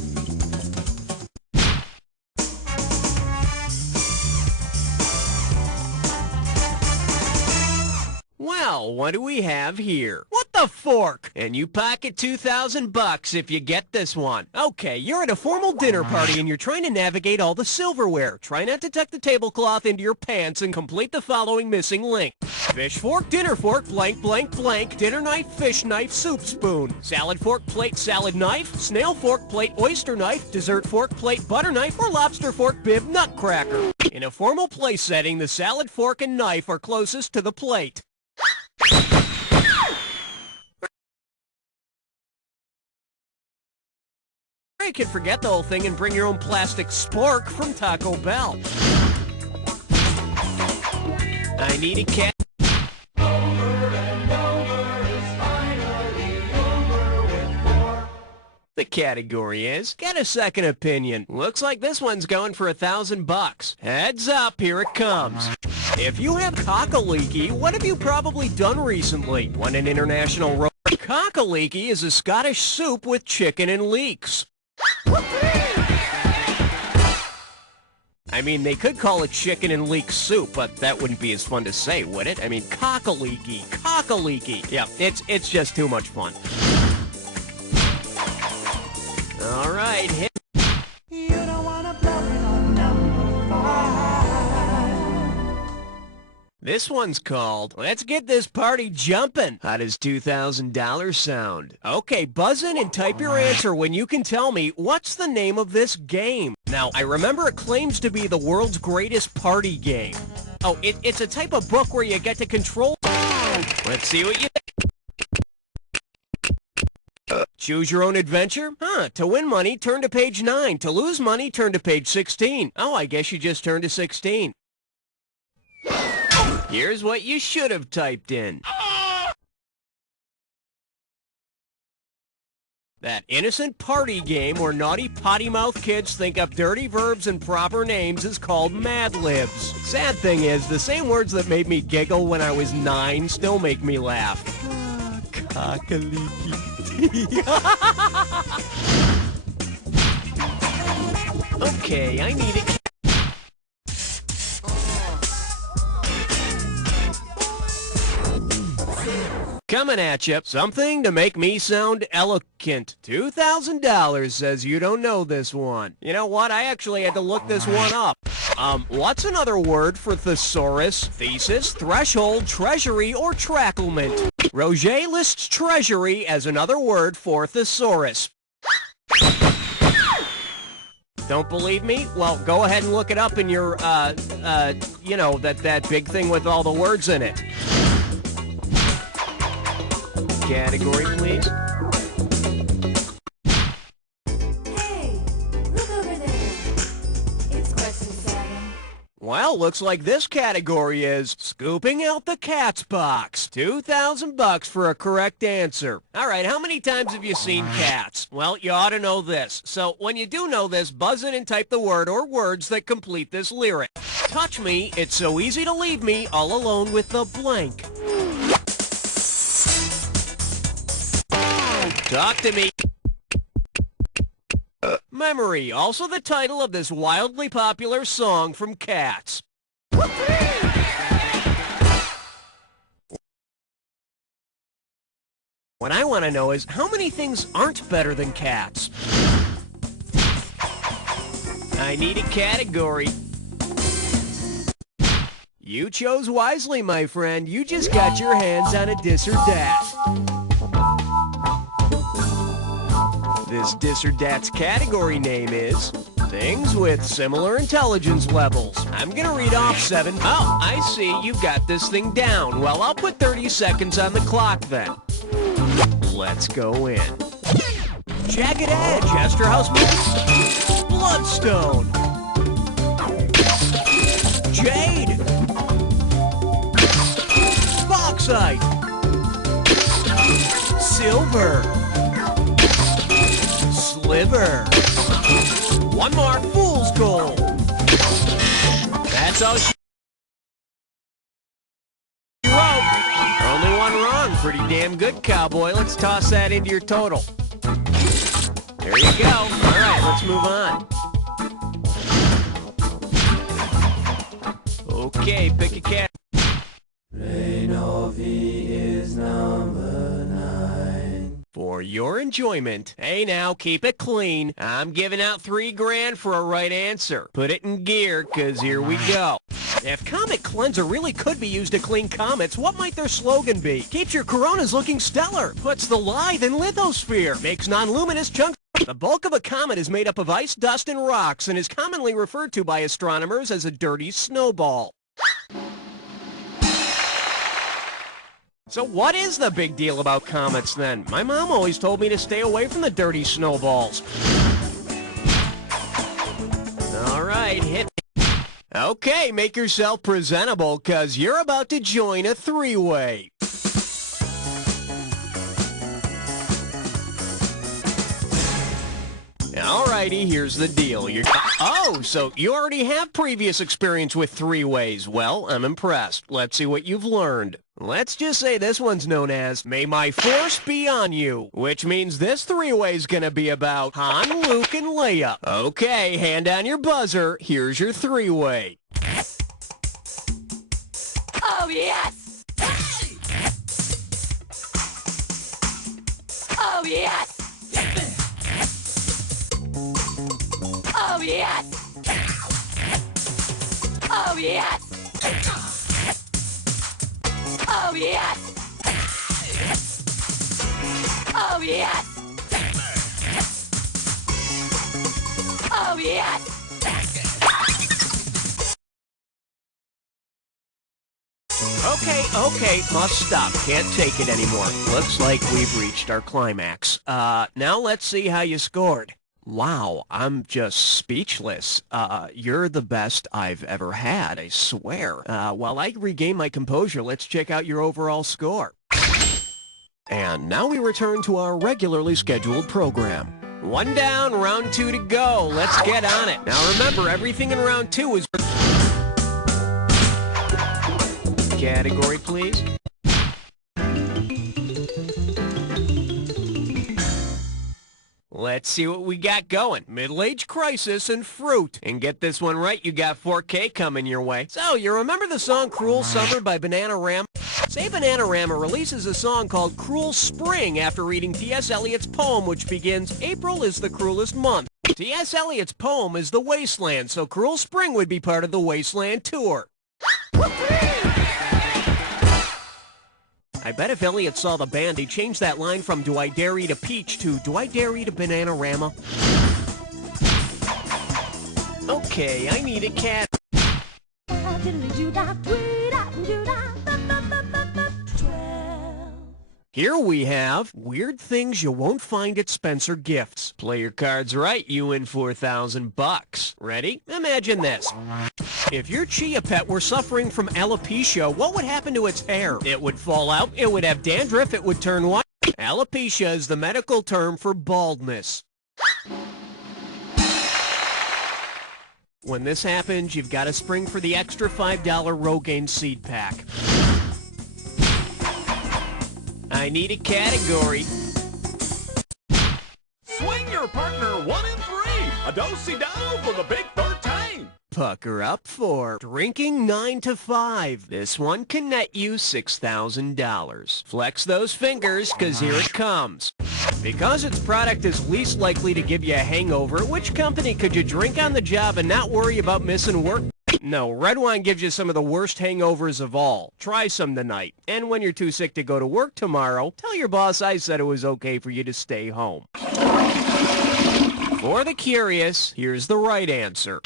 Well, what do we have here? What the fork? And you pocket $2,000 if you get this one. Okay, you're at a formal dinner party and you're trying to navigate all the silverware. Try not to tuck the tablecloth into your pants and complete the following missing link. Fish fork, dinner fork, blank, blank, blank, dinner knife, fish knife, soup spoon. Salad fork, plate, salad knife, snail fork, plate, oyster knife, dessert fork, plate, butter knife, or lobster fork, bib, nutcracker. In a formal play setting, the salad fork and knife are closest to the plate. You can forget the whole thing and bring your own plastic spork from Taco Bell. I need a cat. The category is Get a Second Opinion. Looks like this one's going for $1,000. Heads up, here it comes. If you have cock-a-leaky, what have you probably done recently? Won an international road. Cock-a-leaky is a Scottish soup with chicken and leeks. I mean, they could call it chicken and leek soup, but that wouldn't be as fun to say, would it? I mean, cock-a-leaky, cock-a-leaky. Yeah, it's just too much fun. All right, hit. You don't wanna blow it on number 5. This one's called Let's Get This Party Jumpin'. How does $2,000 sound? Okay, buzz in and type your answer when you can tell me what's the name of this game. Now, I remember it claims to be the world's greatest party game. Oh, it's a type of book where you get to control. Let's see what you think. Choose your own adventure? Huh, to win money, turn to page 9. To lose money, turn to page 16. Oh, I guess you just turned to 16. Here's what you should have typed in. That innocent party game where naughty potty-mouthed kids think up dirty verbs and proper names is called Mad Libs. Sad thing is, the same words that made me giggle when I was 9 still make me laugh. Cock-a-leaky. Okay, I need it. Coming at you, something to make me sound eloquent. $2,000 says you don't know this one. You know what? I actually had to look this one up. What's another word for thesaurus, thesis, threshold, treasury, or tracklement? Roger lists treasury as another word for thesaurus. Don't believe me? Well, go ahead and look it up in your, you know, that big thing with all the words in it. Category, please. Hey, look over there. It's question 7. Well, looks like this category is scooping out the cat's box. $2,000 for a correct answer. All right, how many times have you seen cats? Well, you ought to know this. So when you do know this, buzz in and type the word or words that complete this lyric. Touch me, it's so easy to leave me all alone with the blank. Talk to me. Memory, also the title of this wildly popular song from Cats. What I want to know is, how many things aren't better than cats? I need a category. You chose wisely, my friend. You just got your hands on a dis or dat. This dis or dat's category name is things with similar intelligence levels. I'm gonna read off 7. Oh, I see, you've got this thing down. Well, I'll put 30 seconds on the clock then. Let's go in. Jagged Edge, Esterhaus Mills, Bloodstone, Jade, Bauxite, Silver, Sliver. One more, Fool's Gold. That's all she wrote. Only one wrong. Pretty damn good, cowboy. Let's toss that into your total. There you go. All right, let's move on. Okay, pick a cat. Renovi is number 9. For your enjoyment. Hey now, keep it clean. I'm giving out $3 grand for a right answer. Put it in gear, 'cause here we go. If Comet Cleanser really could be used to clean comets, what might their slogan be? Keeps your coronas looking stellar, puts the lithe in lithosphere, makes non-luminous chunks. The bulk of a comet is made up of ice, dust, and rocks, and is commonly referred to by astronomers as a dirty snowball. So what is the big deal about comets, then? My mom always told me to stay away from the dirty snowballs. All right, hit me. Okay, make yourself presentable, because you're about to join a three-way. Alrighty, here's the deal. Oh, so you already have previous experience with three-ways. Well, I'm impressed. Let's see what you've learned. Let's just say this one's known as May My Force Be On You, which means this three-way's gonna be about Han, Luke, and Leia. Okay, hand on your buzzer. Here's your three-way. Oh, yes! Oh, yes! Oh, yes! Oh, yes! Oh, yes! Oh, yes! Oh, yes! Okay, must stop. Can't take it anymore. Looks like we've reached our climax. Now let's see how you scored. Wow, I'm just speechless. You're the best I've ever had, I swear. While I regain my composure, let's check out your overall score. And now we return to our regularly scheduled program. One down, round two to go. Let's get on it. Now remember, everything in round two is... Category, please. Let's see what we got going. Middle-age crisis and fruit. And get this one right, you got 4K coming your way. So, you remember the song Cruel Summer by Bananarama? Say Bananarama releases a song called Cruel Spring after reading T.S. Eliot's poem, which begins, April is the cruelest month. T.S. Eliot's poem is The Wasteland, so Cruel Spring would be part of the Wasteland tour. I bet if Elliot saw the band, he'd change that line from Do I Dare Eat a Peach to Do I Dare Eat a Bananarama? Okay, I need a cat. Here we have weird things you won't find at Spencer Gifts. Play your cards right, you win $4,000. Ready? Imagine this. If your chia pet were suffering from alopecia, what would happen to its hair? It would fall out, it would have dandruff, it would turn white. Alopecia is the medical term for baldness. When this happens, you've got to spring for the extra $5 Rogaine seed pack. I need a category. Swing your partner 1 in 3. A do-si-do for the big 13. Pucker up for drinking 9 to 5. This one can net you $6,000. Flex those fingers, cause here it comes. Because its product is least likely to give you a hangover, which company could you drink on the job and not worry about missing work? No, red wine gives you some of the worst hangovers of all. Try some tonight. And when you're too sick to go to work tomorrow, tell your boss I said it was okay for you to stay home. For the curious, here's the right answer.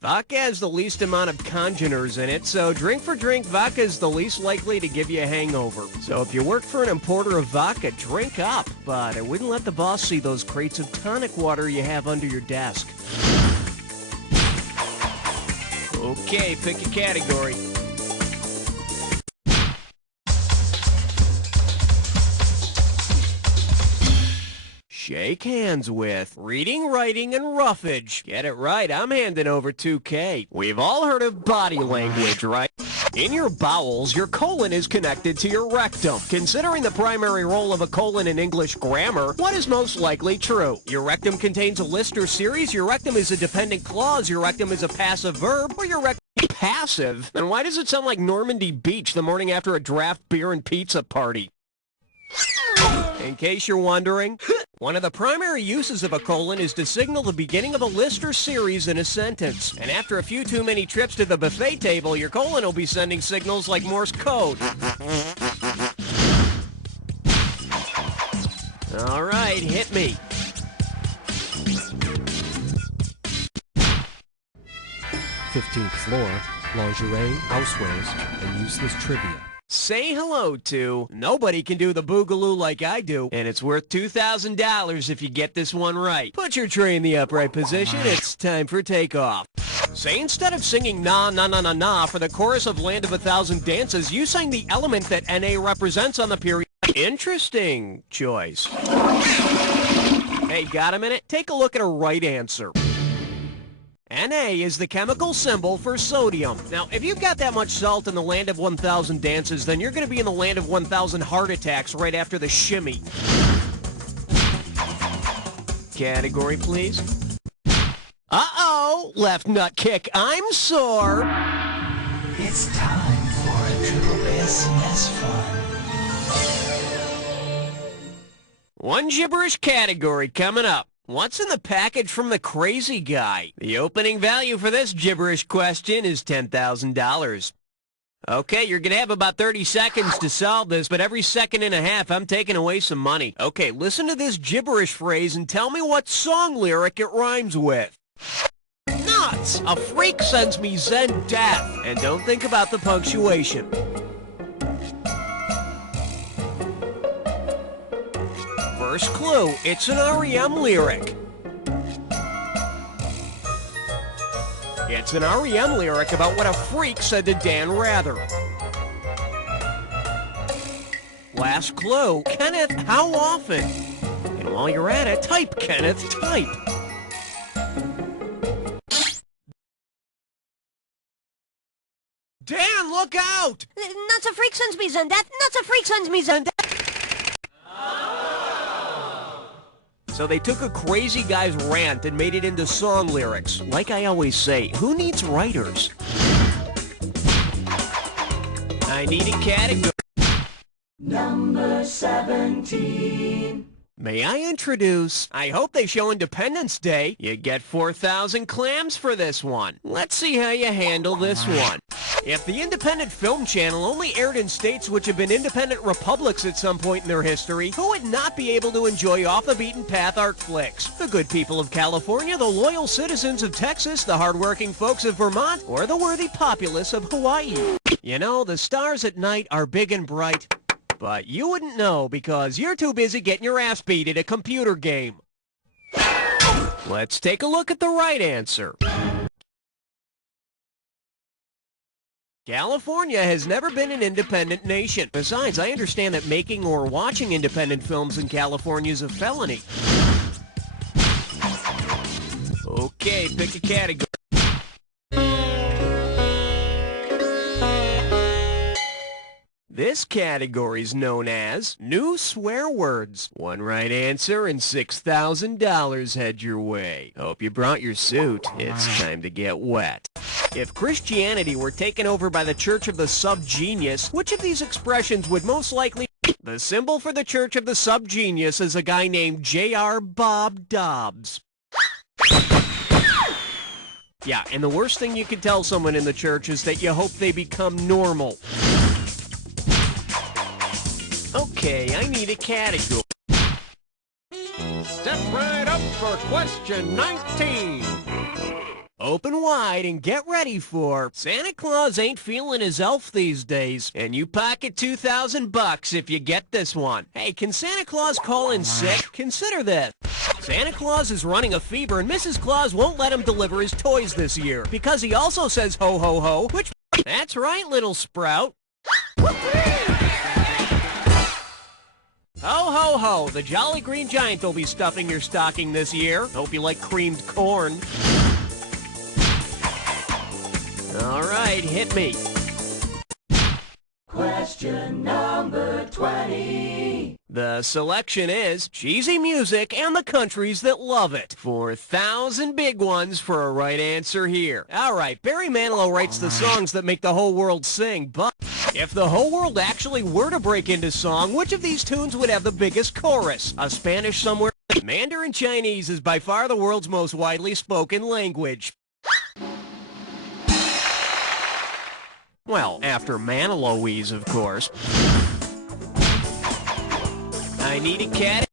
Vodka has the least amount of congeners in it, so drink for drink, vodka is the least likely to give you a hangover. So if you work for an importer of vodka, drink up. But I wouldn't let the boss see those crates of tonic water you have under your desk. Okay, pick a category. Shake hands with reading, writing, and roughage. Get it right, I'm handing over 2K. We've all heard of body language, right? In your bowels, your colon is connected to your rectum. Considering the primary role of a colon in English grammar, what is most likely true? Your rectum contains a list or series, your rectum is a dependent clause, your rectum is a passive verb, or your rectum passive? Then why does it sound like Normandy Beach the morning after a draft beer and pizza party? In case you're wondering, One of the primary uses of a colon is to signal the beginning of a list or series in a sentence. And after a few too many trips to the buffet table, your colon will be sending signals like Morse code. All right, hit me. 15th floor, lingerie, housewares, and useless trivia. Say hello to nobody can do the boogaloo like I do, and it's worth $2,000 if you get this one right. Put your tray in the upright position. It's time for takeoff. Say instead of singing na na na na na for the chorus of Land of a Thousand Dances, you sang the element that NA represents on the period. Interesting choice. Hey, got a minute? Take a look at a right answer. Na is the chemical symbol for sodium. Now, if you've got that much salt in the Land of 1,000 Dances, then you're going to be in the Land of 1,000 Heart Attacks right after the shimmy. Category, please. Uh-oh! Left nut kick. I'm sore. It's time for a little SMS fun. One gibberish category coming up. What's in the package from the crazy guy? The opening value for this gibberish question is $10,000. Okay, you're going to have about 30 seconds to solve this, but every second and a half, I'm taking away some money. Okay, listen to this gibberish phrase and tell me what song lyric it rhymes with. Nuts! A freak sends me Zen death. And don't think about the punctuation. First clue, it's an REM lyric. It's an REM lyric about what a freak said to Dan Rather. Last clue, Kenneth, how often? And while you're at it, type, Kenneth, type. Dan, look out! Nuts, a freak sends me Zen death. Nuts, a freak sends me Zen death. So they took a crazy guy's rant and made it into song lyrics. Like I always say, who needs writers? I need a category. Number 17. May I introduce? I hope they show Independence Day. You get 4,000 clams for this one. Let's see how you handle this one. If the Independent Film Channel only aired in states which have been independent republics at some point in their history, who would not be able to enjoy off-the-beaten-path art flicks? The good people of California, the loyal citizens of Texas, the hardworking folks of Vermont, or the worthy populace of Hawaii? You know, the stars at night are big and bright, but you wouldn't know because you're too busy getting your ass beat at a computer game. Let's take a look at the right answer. California has never been an independent nation. Besides, I understand that making or watching independent films in California is a felony. Okay, pick a category. This category is known as New Swear Words. One right answer and $6,000 head your way. Hope you brought your suit. It's time to get wet. If Christianity were taken over by the Church of the Subgenius, which of these expressions would most likely... The symbol for the Church of the Subgenius is a guy named J.R. Bob Dobbs. Yeah, and the worst thing you can tell someone in the church is that you hope they become normal. Okay, I need a category. Step right up for question 19. Open wide and get ready for Santa Claus ain't feeling his elf these days, and you pocket $2,000 if you get this one. Hey, can Santa Claus call in sick? Consider this. Santa Claus is running a fever, and Mrs. Claus won't let him deliver his toys this year because he also says ho ho ho, which... That's right, little sprout. Ho ho ho, the Jolly Green Giant will be stuffing your stocking this year. Hope you like creamed corn. All right, hit me. Question number 20. The selection is cheesy music and the countries that love it. 4,000 big ones for a right answer here. All right, Barry Manilow writes the songs that make the whole world sing, but if the whole world actually were to break into song, which of these tunes would have the biggest chorus? A Spanish Somewhere Mandarin Chinese is by far the world's most widely spoken language. Well, after Manaloese, of course. I need a cat.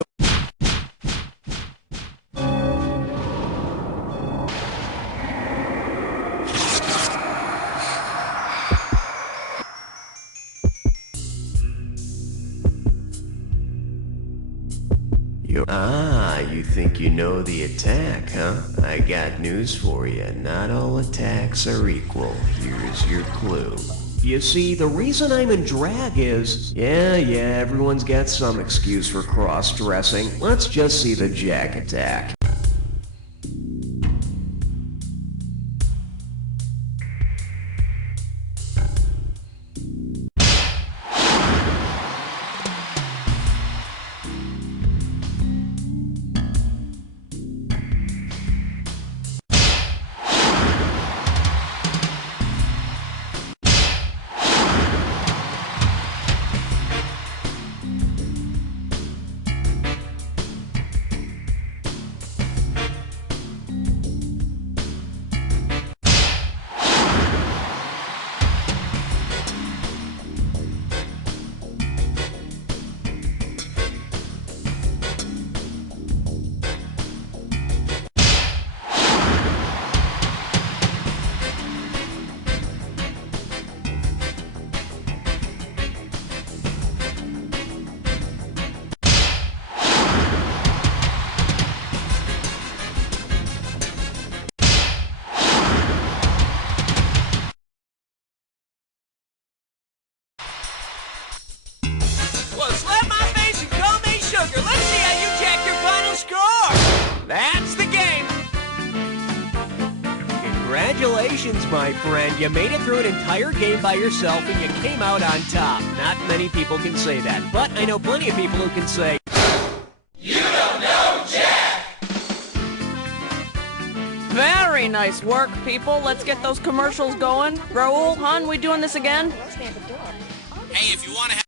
You think you know the attack, huh? I got news for you. Not all attacks are equal. Here's your clue. You see, the reason I'm in drag is... Yeah, everyone's got some excuse for cross-dressing. Let's just see the Jack attack. That's the game! Congratulations, my friend. You made it through an entire game by yourself and you came out on top. Not many people can say that, but I know plenty of people who can say, You don't know Jack! Very nice work, people. Let's get those commercials going. Raoul, hon, we doing this again? Hey, if you want to have...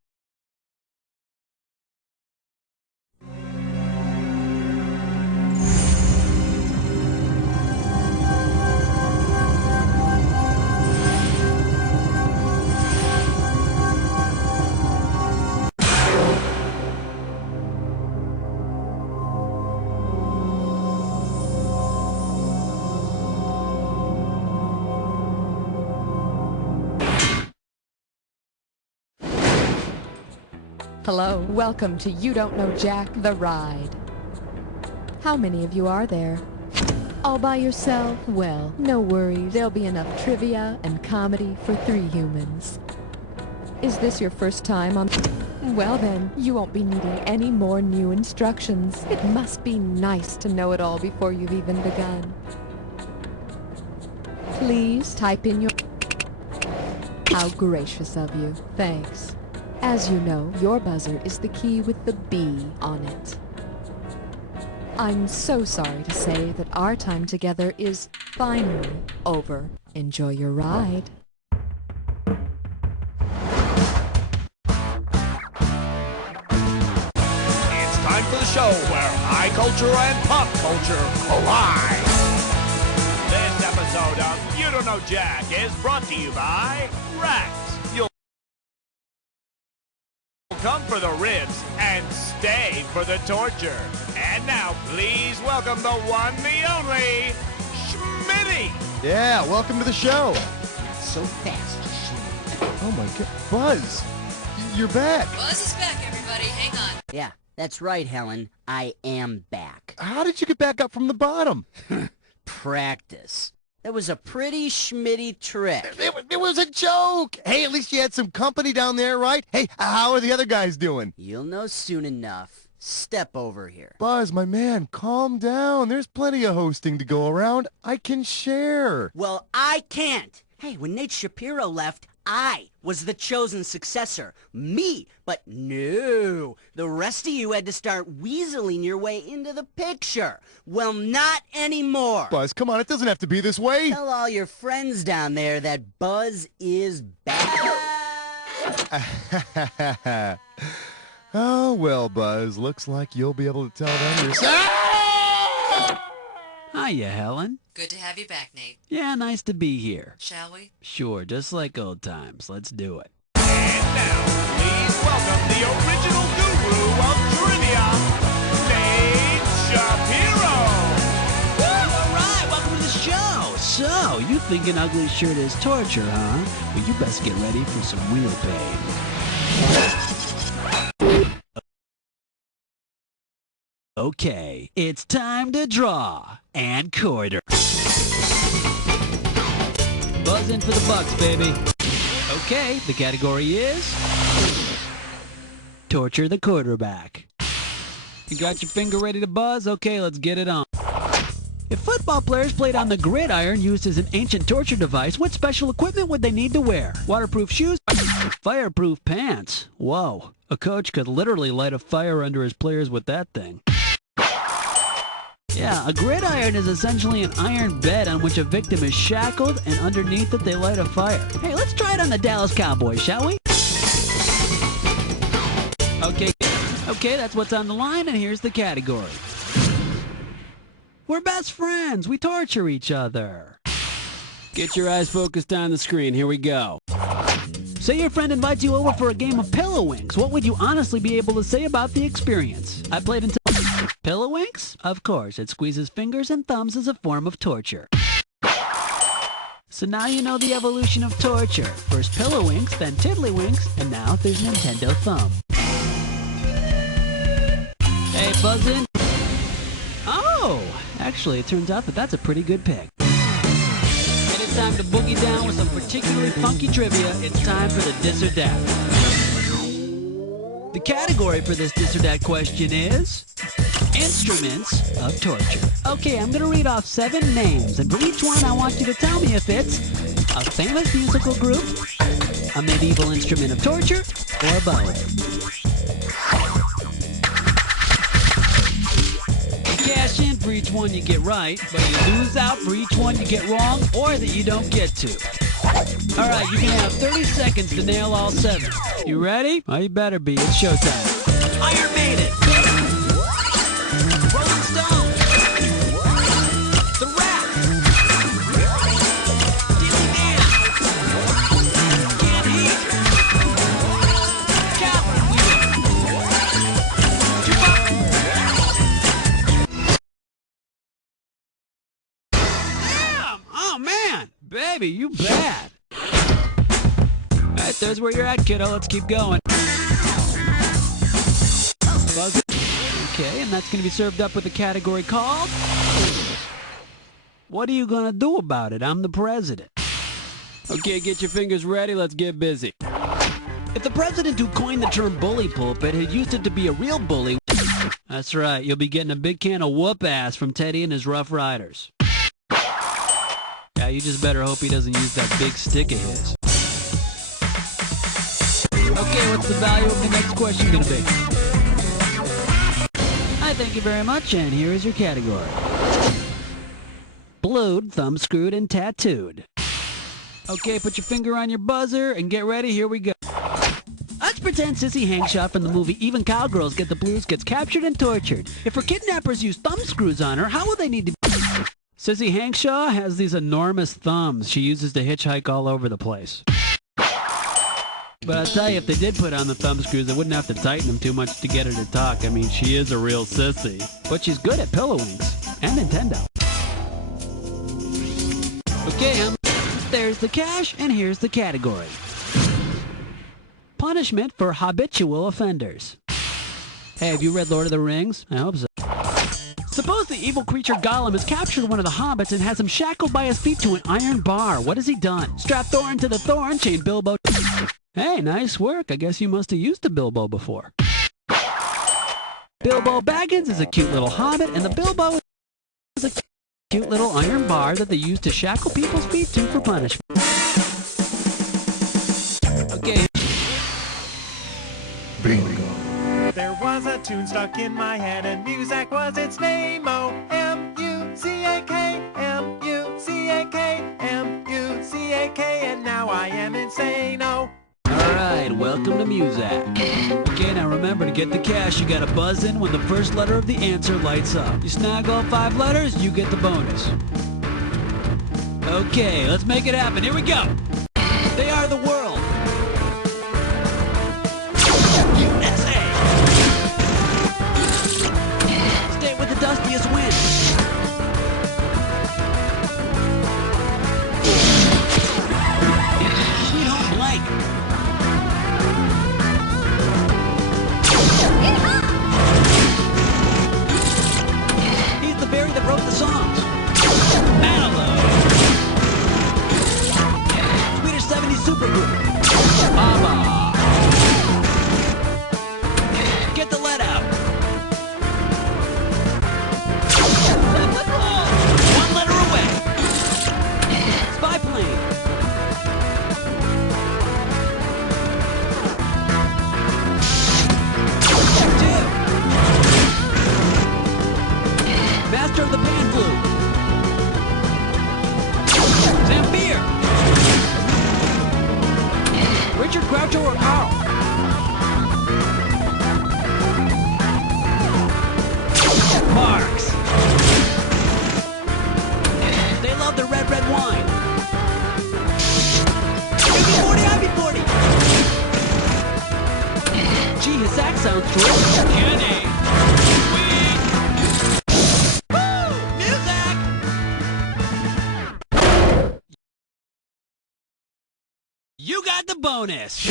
Hello, welcome to You Don't Know Jack, the ride. How many of you are there? All by yourself? Well, no worries. There'll be enough trivia and comedy for 3 humans. Is this your first time on... Well then, you won't be needing any more new instructions. It must be nice to know it all before you've even begun. Please type in your... How gracious of you. Thanks. As you know, your buzzer is the key with the B on it. I'm so sorry to say that our time together is finally over. Enjoy your ride. It's time for the show where high culture and pop culture collide. This episode of You Don't Know Jack is brought to you by Rex. You'll come for the ribs and stay for the torture. And now, please welcome the one, the only, Schmitty. Yeah, welcome to the show. So fast, Oh my God, Buzz, you're back. Buzz is back, everybody. Hang on. Yeah, that's right, Helen. I am back. How did you get back up from the bottom? Practice. That was a pretty Schmitty trick. It was a joke. Hey, at least you had some company down there, right? Hey, how are the other guys doing? You'll know soon enough. Step over here. Buzz, my man, calm down. There's plenty of hosting to go around. I can share. Well, I can't. Hey, when Nate Shapiro left, I was the chosen successor. Me. But no, the rest of you had to start weaseling your way into the picture. Well, not anymore. Buzz, come on, it doesn't have to be this way. Tell all your friends down there that Buzz is back. Oh, well, Buzz, looks like you'll be able to tell them yourself. Hiya, Helen. Good to have you back, Nate. Yeah, nice to be here. Shall we? Sure, just like old times. Let's do it. And now, please welcome the original guru of trivia, Nate Shapiro. Woo, all right, welcome to the show. So, you think an ugly shirt is torture, huh? Well, you best get ready for some real pain. Okay, it's time to draw and quarter. Buzz in for the bucks, baby. Okay, the category is torture the quarterback. You got your finger ready to buzz? Okay, let's get it on. If football players played on the gridiron used as an ancient torture device, what special equipment would they need to wear? Waterproof shoes? Fireproof pants? Whoa, a coach could literally light a fire under his players with that thing. Yeah, a gridiron is essentially an iron bed on which a victim is shackled, and underneath it they light a fire. Hey, let's try it on the Dallas Cowboys, shall we? Okay, that's what's on the line, and here's the category. We're best friends. We torture each other. Get your eyes focused on the screen. Here we go. Say your friend invites you over for a game of pillow winks. What would you honestly be able to say about the experience? I played until... Pillow winks? Of course, it squeezes fingers and thumbs as a form of torture. So now you know the evolution of torture. First pillow winks, then tiddlywinks, and now there's Nintendo Thumb. Hey, buzz in. Oh, actually, it turns out that that's a pretty good pick. And it's time to boogie down with some particularly funky trivia. It's time for the Dis or Dat. The category for this Dis or Dat question is instruments of torture. Okay, I'm going to read off 7 names, and for each one I want you to tell me if it's a famous musical group, a medieval instrument of torture, or both. You cash in for each one you get right, but you lose out for each one you get wrong or that you don't get to. Alright, you can have 30 seconds to nail all 7. You ready? Oh, you better be. It's showtime. Iron Maiden. Rolling Stones. The Rap. Steely Dan. Canned Heat. Catherine Wheel. Damn! Oh, man! Baby, you bad. Alright, there's where you're at, kiddo. Let's keep going. Buzz it. Okay, and that's going to be served up with a category called... What are you going to do about it? I'm the president. Okay, get your fingers ready. Let's get busy. If the president who coined the term bully pulpit had used it to be a real bully... That's right, you'll be getting a big can of whoop ass from Teddy and his Rough Riders. Yeah, you just better hope he doesn't use that big stick of his. Okay, what's the value of the next question going to be? Hi, thank you very much, and here is your category. Blued, thumb-screwed, and tattooed. Okay, put your finger on your buzzer and get ready. Here we go. Let's pretend Sissy Hangshaw from the movie Even Cowgirls Get the Blues gets captured and tortured. If her kidnappers use thumb screws on her, how will they need to... Sissy Hangshaw has these enormous thumbs she uses to hitchhike all over the place. But I'll tell you, if they did put on the thumb screws, they wouldn't have to tighten them too much to get her to talk. I mean, she is a real sissy. But she's good at pillow winks and Nintendo. Okay, there's the cash, and here's the category. Punishment for habitual offenders. Hey, have you read Lord of the Rings? I hope so. Suppose the evil creature Gollum has captured one of the hobbits and has him shackled by his feet to an iron bar. What has he done? Strapped Thorin to the thorn, chained Bilbo... Hey, nice work. I guess you must have used a Bilbo before. Bilbo Baggins is a cute little hobbit, and the Bilbo is a cute little iron bar that they use to shackle people's feet to for punishment. Okay. Bingo. There was a tune stuck in my head, and Muzak was its name. Oh, M-U-Z-A-K, M-U-Z-A-K, M-U-Z-A-K, and now I am insane. Oh. All right, welcome to Muzak. Okay, now remember, to get the cash, you gotta buzz in when the first letter of the answer lights up. You snag all 5 letters, you get the bonus. Okay, let's make it happen. Here we go. They are the world. USA. State with the dustiest wind. Sweet home blank. He's the Barry that wrote the songs. Manilow. Swedish 70s supergroup. Baba. Get the lead out. Let's roll. 1 letter away. Spy plane. Master of the pan flute. Zamfir. Richard Groucho or Carl. Marx. They love the red wine. UB40, IB40. Gee, his sax sounds terrific. Kenny. You got the bonus!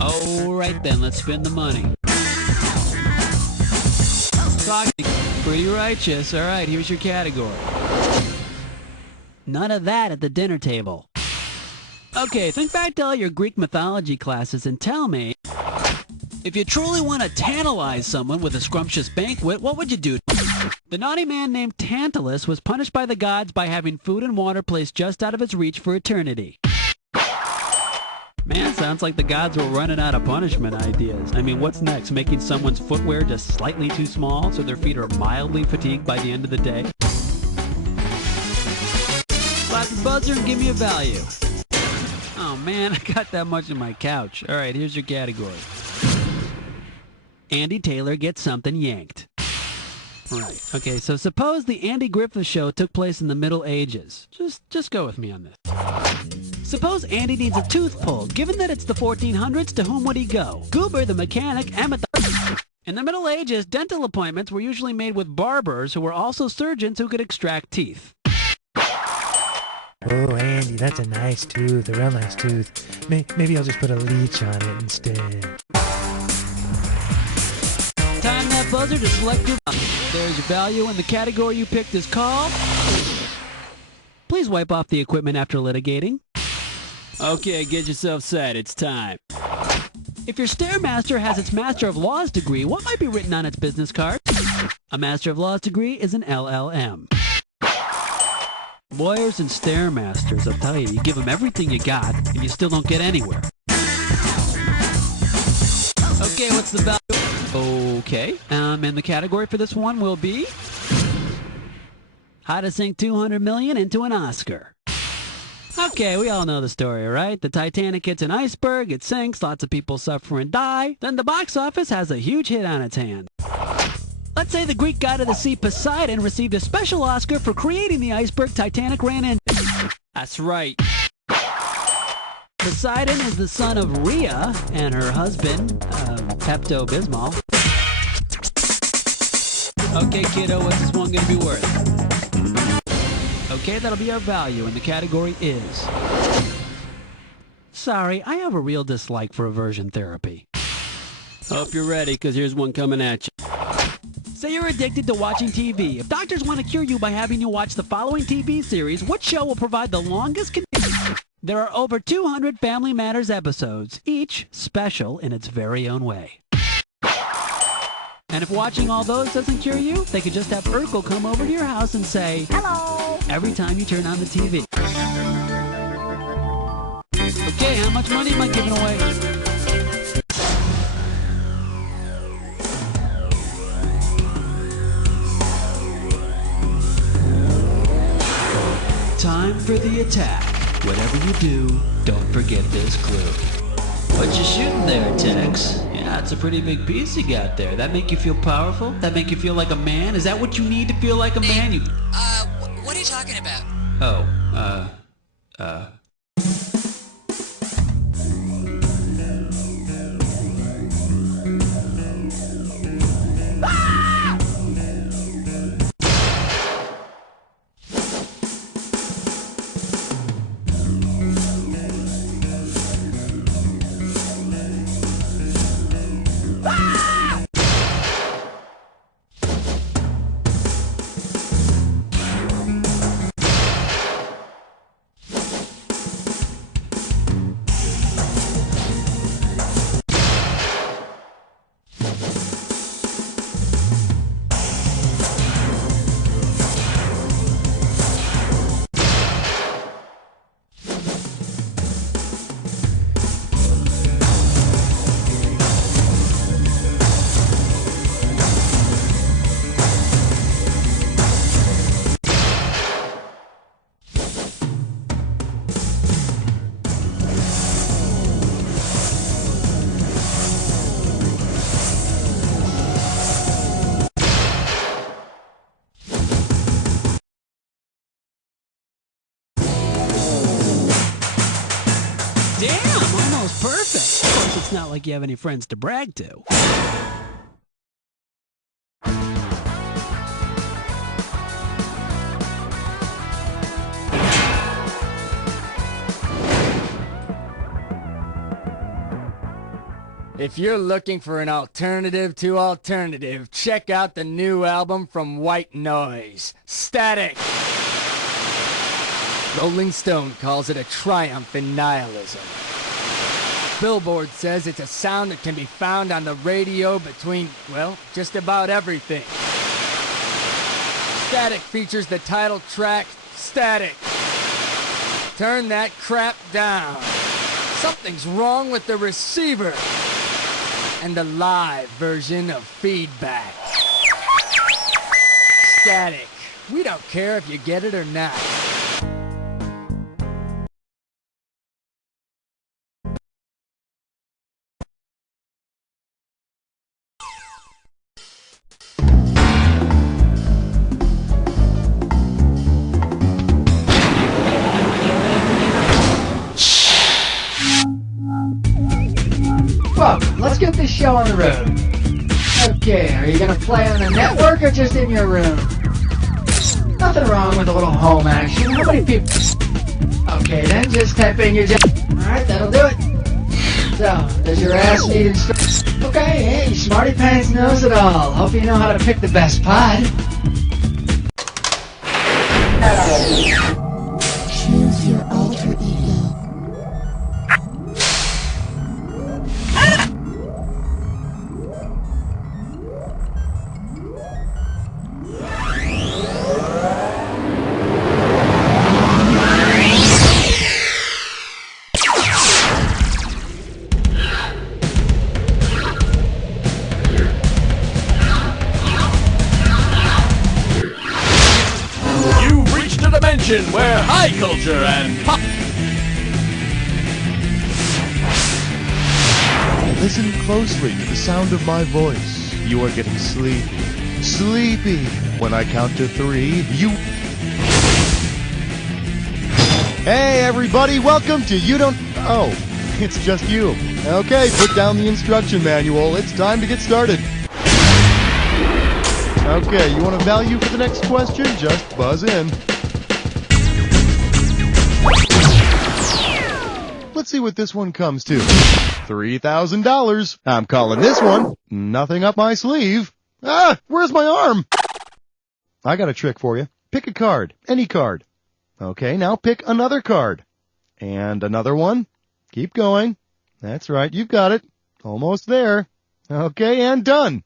Alright then, let's spin the money. Pretty righteous. Alright, here's your category. None of that at the dinner table. Okay, think back to all your Greek mythology classes and tell me, if you truly want to tantalize someone with a scrumptious banquet, what would you do? The naughty man named Tantalus was punished by the gods by having food and water placed just out of his reach for eternity. Man, sounds like the gods were running out of punishment ideas. I mean, what's next? Making someone's footwear just slightly too small so their feet are mildly fatigued by the end of the day? Slap the buzzer and give me a value. Oh man, I got that much in my couch. Alright, here's your category. Andy Taylor gets something yanked. Right. Okay, so suppose the Andy Griffith Show took place in the Middle Ages. Just go with me on this. Suppose Andy needs a tooth pulled. Given that it's the 1400s, to whom would he go? Goober, the mechanic, Emmett the... In the Middle Ages, dental appointments were usually made with barbers who were also surgeons who could extract teeth. Oh, Andy, that's a nice tooth, a real nice tooth. Maybe I'll just put a leech on it instead. Time that buzzer to select your... There's your value, and the category you picked is called... Please wipe off the equipment after litigating. Okay, get yourself set. It's time. If your Stairmaster has its Master of Laws degree, what might be written on its business card? A Master of Laws degree is an LLM. Lawyers and Stairmasters, I'll tell you, you give them everything you got, and you still don't get anywhere. Okay, what's the value? Okay, and the category for this one will be... How to sink $200 million into an Oscar. Okay, we all know the story, right? The Titanic hits an iceberg, it sinks, lots of people suffer and die. Then the box office has a huge hit on its hands. Let's say the Greek god of the sea, Poseidon, received a special Oscar for creating the iceberg Titanic ran into. That's right. Poseidon is the son of Rhea and her husband, Pepto-Bismol. Okay, kiddo, what's this one gonna be worth? Okay, that'll be our value, and the category is... Sorry, I have a real dislike for aversion therapy. Hope you're ready, because here's one coming at you. Say you're addicted to watching TV. If doctors want to cure you by having you watch the following TV series, what show will provide the longest... There are over 200 Family Matters episodes, each special in its very own way. And if watching all those doesn't cure you, they could just have Urkel come over to your house and say, "Hello," every time you turn on the TV. Okay, how much money am I giving away? Time for the attack. Whatever you do, don't forget this clue. What you shooting there, Tex? Yeah, it's a pretty big piece you got there. That make you feel powerful? That make you feel like a man? Is that what you need to feel like a man? You... What are you talking about? Oh, damn, almost perfect. Of course, it's not like you have any friends to brag to. If you're looking for an alternative to alternative, check out the new album from White Noise, Static. Rolling Stone calls it a triumph in nihilism. Billboard says it's a sound that can be found on the radio between, well, just about everything. Static features the title track, Static. Turn that crap down. Something's wrong with the receiver. And a live version of Feedback. Static. We don't care if you get it or not. Well, let's get this show on the road. Okay, are you gonna play on the network or just in your room? Nothing wrong with a little home action. How many people? Okay, then just type in your... Alright, that'll do it. So, does your ass need instructions? Okay, hey, Smarty Pants knows it all. Hope you know how to pick the best pod. Choose your alter ego. Where high culture and pop... Listen closely to the sound of my voice. You are getting sleepy. Sleepy. When I count to 3, you... Hey, everybody, welcome to You Don't... Oh, it's just you. Okay, put down the instruction manual. It's time to get started. Okay, you want a value for the next question? Just buzz in. Let's see what this one comes to. $3,000. I'm calling this one nothing up my sleeve. Ah, where's my arm? I got a trick for you. Pick a card, any card. Okay, now pick another card. And another one. Keep going. That's right, you've got it. Almost there. Okay, and done.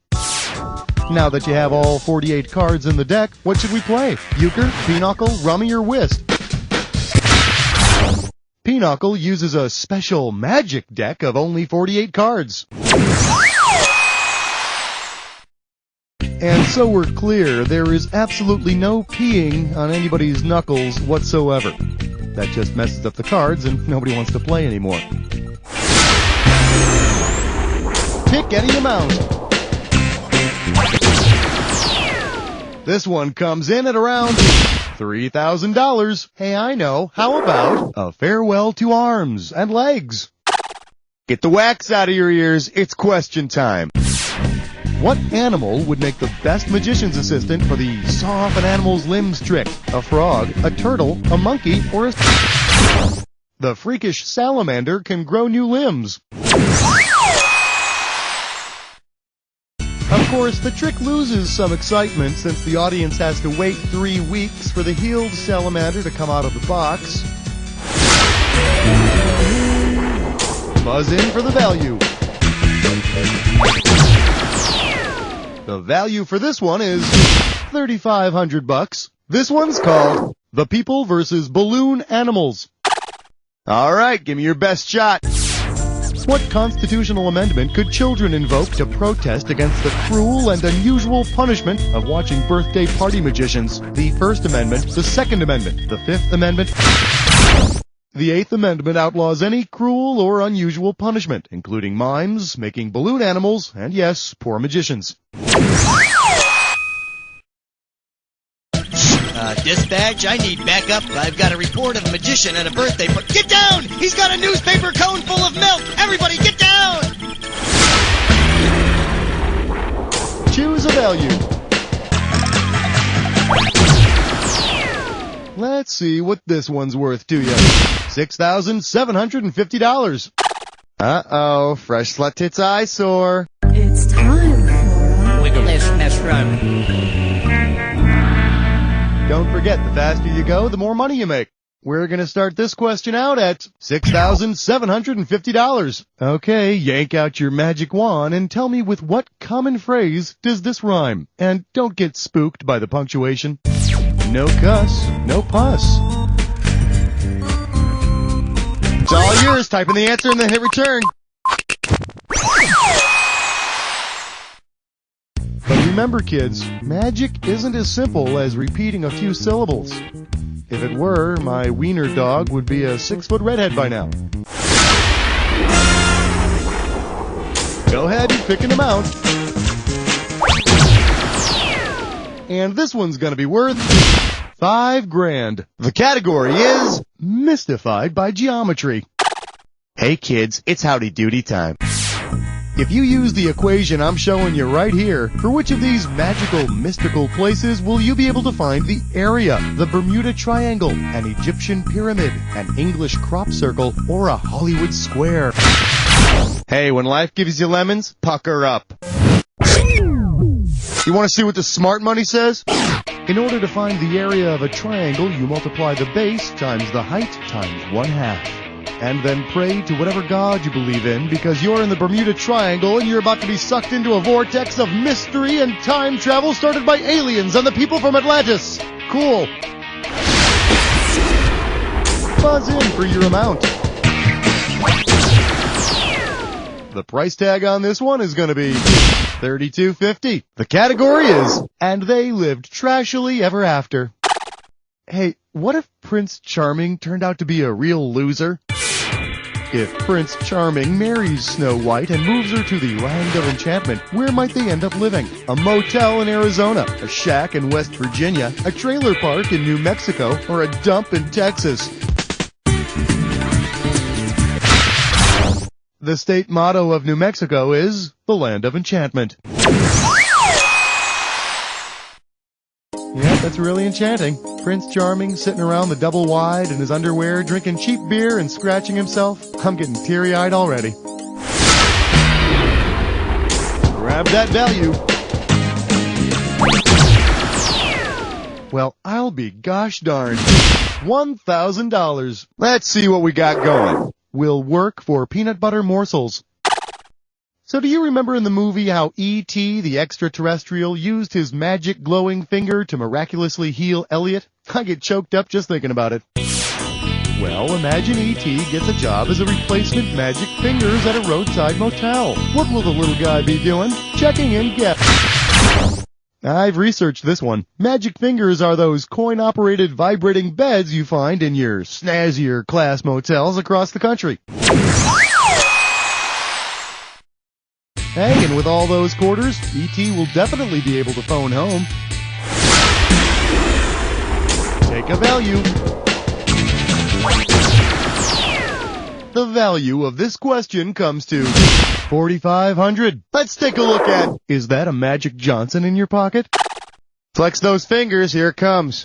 Now that you have all 48 cards in the deck, what should we play? Euchre, Pinochle, Rummy, or Whist? Pinochle uses a special magic deck of only 48 cards. And so we're clear, there is absolutely no peeing on anybody's knuckles whatsoever. That just messes up the cards and nobody wants to play anymore. Pick any amount. This one comes in at around $3,000. Hey, I know. How about a farewell to arms and legs? Get the wax out of your ears. It's question time. What animal would make the best magician's assistant for the saw off an animal's limbs trick? A frog, a turtle, a monkey, or a... The freakish salamander can grow new limbs. Of course, the trick loses some excitement since the audience has to wait 3 weeks for the healed salamander to come out of the box. Buzz in for the value. The value for this one is $3,500. This one's called The People vs. Balloon Animals. All right, give me your best shot. What constitutional amendment could children invoke to protest against the cruel and unusual punishment of watching birthday party magicians? The First Amendment, the Second Amendment, the Fifth Amendment. The Eighth Amendment outlaws any cruel or unusual punishment, including mimes, making balloon animals, and yes, poor magicians. Dispatch, I need backup. I've got a report of a magician at a birthday party. Get down! He's got a newspaper cone full of milk! Everybody get down! Choose a value. Let's see what this one's worth to you. $6,750. Uh-oh, fresh slut tits eyesore. It's time for Wigglelessness run. Don't forget, the faster you go, the more money you make. We're going to start this question out at $6,750. Okay, yank out your magic wand and tell me with what common phrase does this rhyme? And don't get spooked by the punctuation. No cuss, no puss. It's all yours. Type in the answer and then hit return. But remember, kids, magic isn't as simple as repeating a few syllables. If it were, my wiener dog would be a 6-foot redhead by now. Go ahead and pick an amount. And this one's gonna be worth $5,000. The category is mystified by geometry. Hey kids, it's howdy doody time. If you use the equation I'm showing you right here, for which of these magical, mystical places will you be able to find the area, the Bermuda Triangle, an Egyptian pyramid, an English crop circle, or a Hollywood square? Hey, when life gives you lemons, pucker up. You want to see what the smart money says? In order to find the area of a triangle, you multiply the base times the height times 1/2. And then pray to whatever god you believe in, because you're in the Bermuda Triangle and you're about to be sucked into a vortex of mystery and time travel started by aliens and the people from Atlantis. Cool. Buzz in for your amount. The price tag on this one is going to be $32.50. The category is, and they lived trashily ever after. Hey, what if Prince Charming turned out to be a real loser? If Prince Charming marries Snow White and moves her to the Land of Enchantment, where might they end up living? A motel in Arizona, a shack in West Virginia, a trailer park in New Mexico, or a dump in Texas? The state motto of New Mexico is the Land of Enchantment. Yeah, that's really enchanting. Prince Charming sitting around the double wide in his underwear, drinking cheap beer and scratching himself. I'm getting teary-eyed already. Grab that value. Well, I'll be gosh darned. $1,000. Let's see what we got going. Will work for peanut butter morsels. So do you remember in the movie how E.T. the extraterrestrial used his magic glowing finger to miraculously heal Elliot? I get choked up just thinking about it. Well, imagine E.T. gets a job as a replacement magic fingers at a roadside motel. What will the little guy be doing? Checking in guests. I've researched this one. Magic fingers are those coin-operated vibrating beds you find in your snazzier class motels across the country. Hey, and with all those quarters, E.T. will definitely be able to phone home. Take a value. The value of this question comes to $4,500. Let's take a look at, is that a Magic Johnson in your pocket? Flex those fingers, here it comes.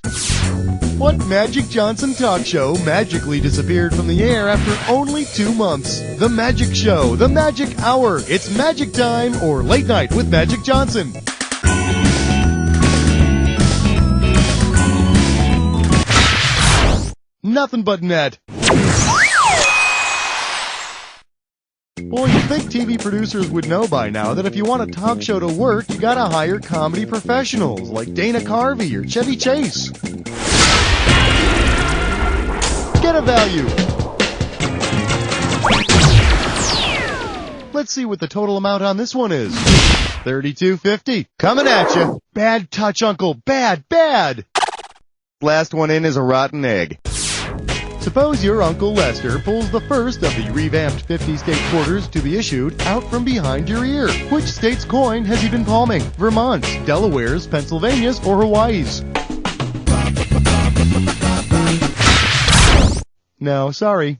What Magic Johnson talk show magically disappeared from the air after only 2 months? The Magic Show, the Magic Hour. It's Magic Time or Late Night with Magic Johnson. Nothing but net. Boy, you'd think TV producers would know by now that if you want a talk show to work, you gotta hire comedy professionals like Dana Carvey or Chevy Chase. Get a value. Let's see what the total amount on this one is. $32.50. Coming at you. Bad touch, Uncle. Bad, bad. Last one in is a rotten egg. Suppose your Uncle Lester pulls the first of the revamped 50-state quarters to be issued out from behind your ear. Which state's coin has he been palming? Vermont's, Delaware's, Pennsylvania's, or Hawaii's? No, sorry.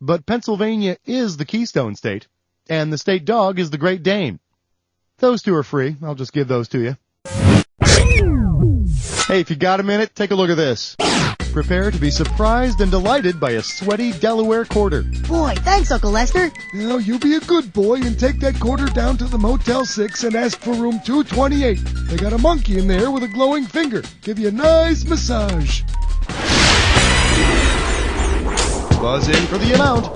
But Pennsylvania is the Keystone State, and the state dog is the Great Dane. Those two are free. I'll just give those to you. Hey, if you got a minute, take a look at this. Prepare to be surprised and delighted by a sweaty Delaware quarter. Boy, thanks, Uncle Lester. Now, you be a good boy and take that quarter down to the Motel 6 and ask for room 228. They got a monkey in there with a glowing finger. Give you a nice massage. Buzz in for the amount.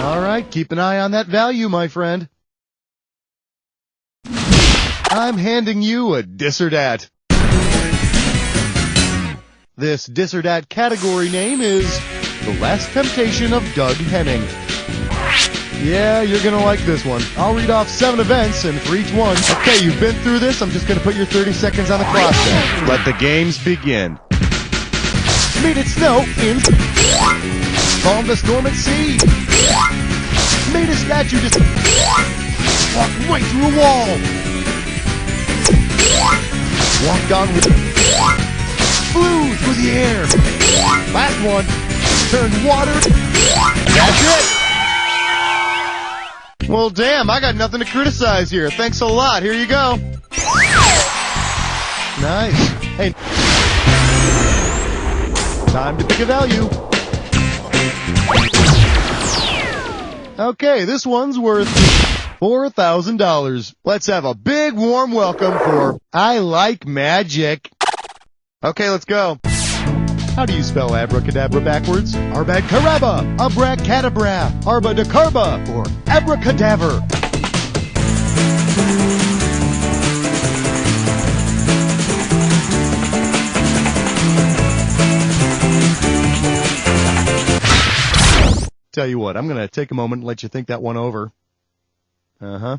All right, keep an eye on that value, my friend. I'm handing you a dis or dat. This dis or dat category name is The Last Temptation of Doug Henning. Yeah, you're gonna like this one. I'll read off 7 events, and for each one... Okay, you've been through this. I'm just gonna put your 30 seconds on the clock then. Let the games begin. Made it snow in... Calmed a storm at sea. Made a statue just... Walked right through a wall. Walked on with... Flew through the air. Last one. Turned water. That's it. Well, damn, I got nothing to criticize here. Thanks a lot. Here you go. Nice. Hey. Time to pick a value. Okay, this one's worth $4,000. Let's have a big warm welcome for I Like Magic. Okay, let's go. How do you spell abracadabra backwards? Arbadcaraba, abracadabra, arbadacarba, or abracadaver? Tell you what, I'm going to take a moment and let you think that one over. Uh-huh.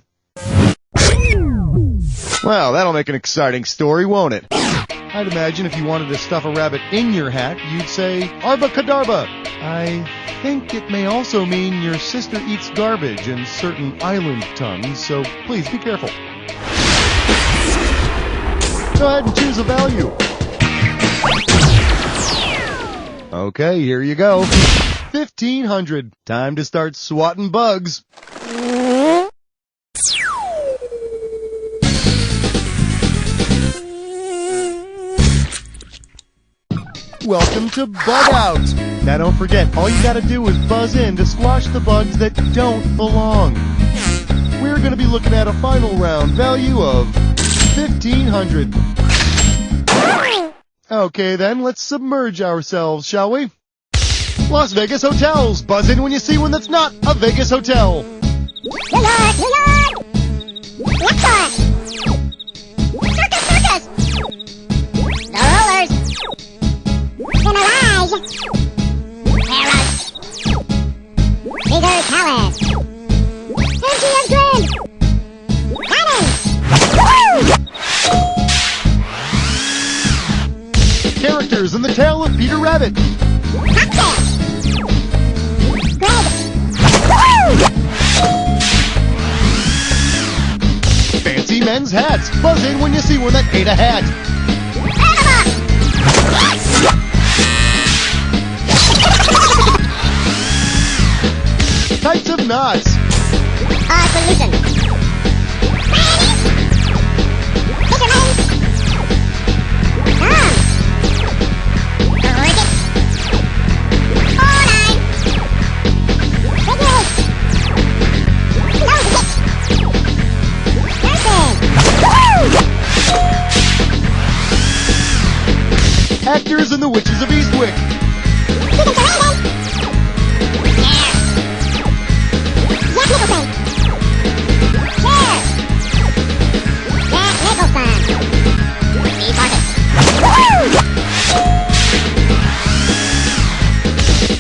Well, that'll make an exciting story, won't it? I'd imagine if you wanted to stuff a rabbit in your hat, you'd say, Arbacadarba. I think it may also mean your sister eats garbage in certain island tongues, so please be careful. Go ahead and choose a value. Okay, here you go. $1,500. Time to start swatting bugs. Welcome to Bug Out. Now don't forget, all you gotta do is buzz in to squash the bugs that don't belong. We're gonna be looking at a final round value of $1,500. Okay then, let's submerge ourselves, shall we? Las Vegas hotels. Buzz in when you see one that's not a Vegas hotel. New York! New York! Luxor! Circus! Circus! The Rollers! The Mirage! Paris! Bigger Palace! MGM men's hats. Buzz in when you see one that ate a hat. Types of knots. Solution. Actors and the Witches of Eastwick.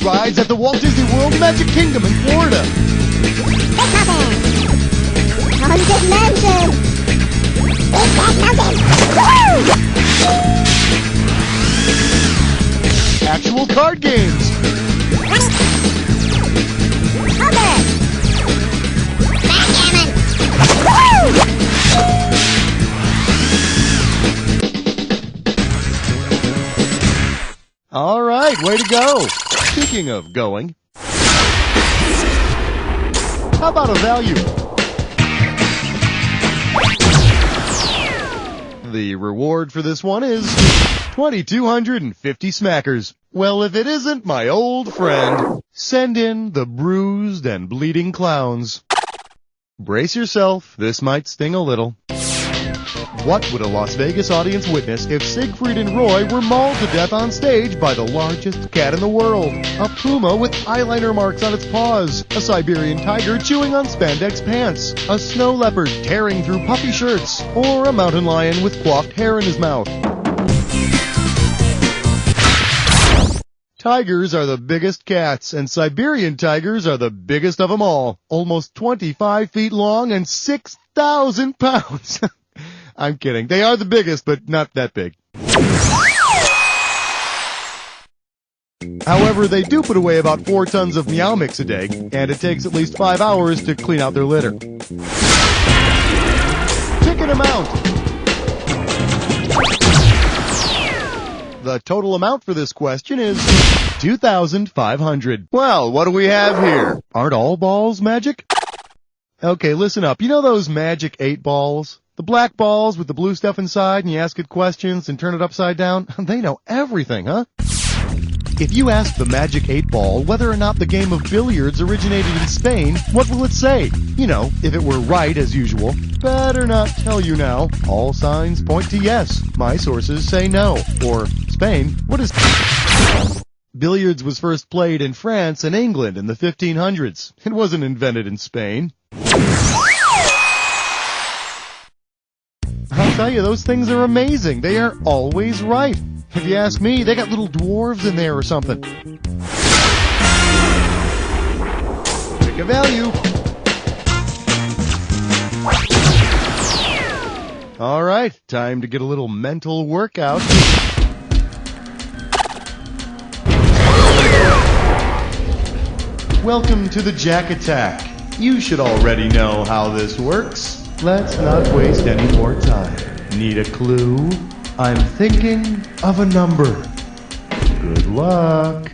Rides at the Walt Disney World Magic Kingdom in Florida. Haunted Mansion. Big Cat Mountain. Actual card games. All right, way to go. Speaking of going, how about a value? The reward for this one is 2,250 smackers. Well, if it isn't my old friend, send in the bruised and bleeding clowns. Brace yourself, this might sting a little. What would a Las Vegas audience witness if Siegfried and Roy were mauled to death on stage by the largest cat in the world? A puma with eyeliner marks on its paws, a Siberian tiger chewing on spandex pants, a snow leopard tearing through puffy shirts, or a mountain lion with coiffed hair in his mouth. Tigers are the biggest cats, and Siberian tigers are the biggest of them all. Almost 25 feet long and 6,000 pounds. I'm kidding. They are the biggest, but not that big. However, they do put away about 4 tons of meow mix a day, and it takes at least 5 hours to clean out their litter. Ticket amount. The total amount for this question is $2,500. Well, what do we have here? Aren't all balls magic? Okay, listen up. You know those magic 8 balls? The black balls with the blue stuff inside and you ask it questions and turn it upside down? They know everything, huh? If you ask the magic 8 ball whether or not the game of billiards originated in Spain, what will it say? You know, if it were right as usual. Better not tell you now. All signs point to yes. My sources say no. Or Spain. What is... Billiards was first played in France and England in the 1500s. It wasn't invented in Spain. I'll tell you, those things are amazing. They are always right. If you ask me, they got little dwarves in there or something. Pick a value. All right, time to get a little mental workout. Welcome to the Jack Attack. You should already know how this works. Let's not waste any more time. Need a clue? I'm thinking of a number. Good luck.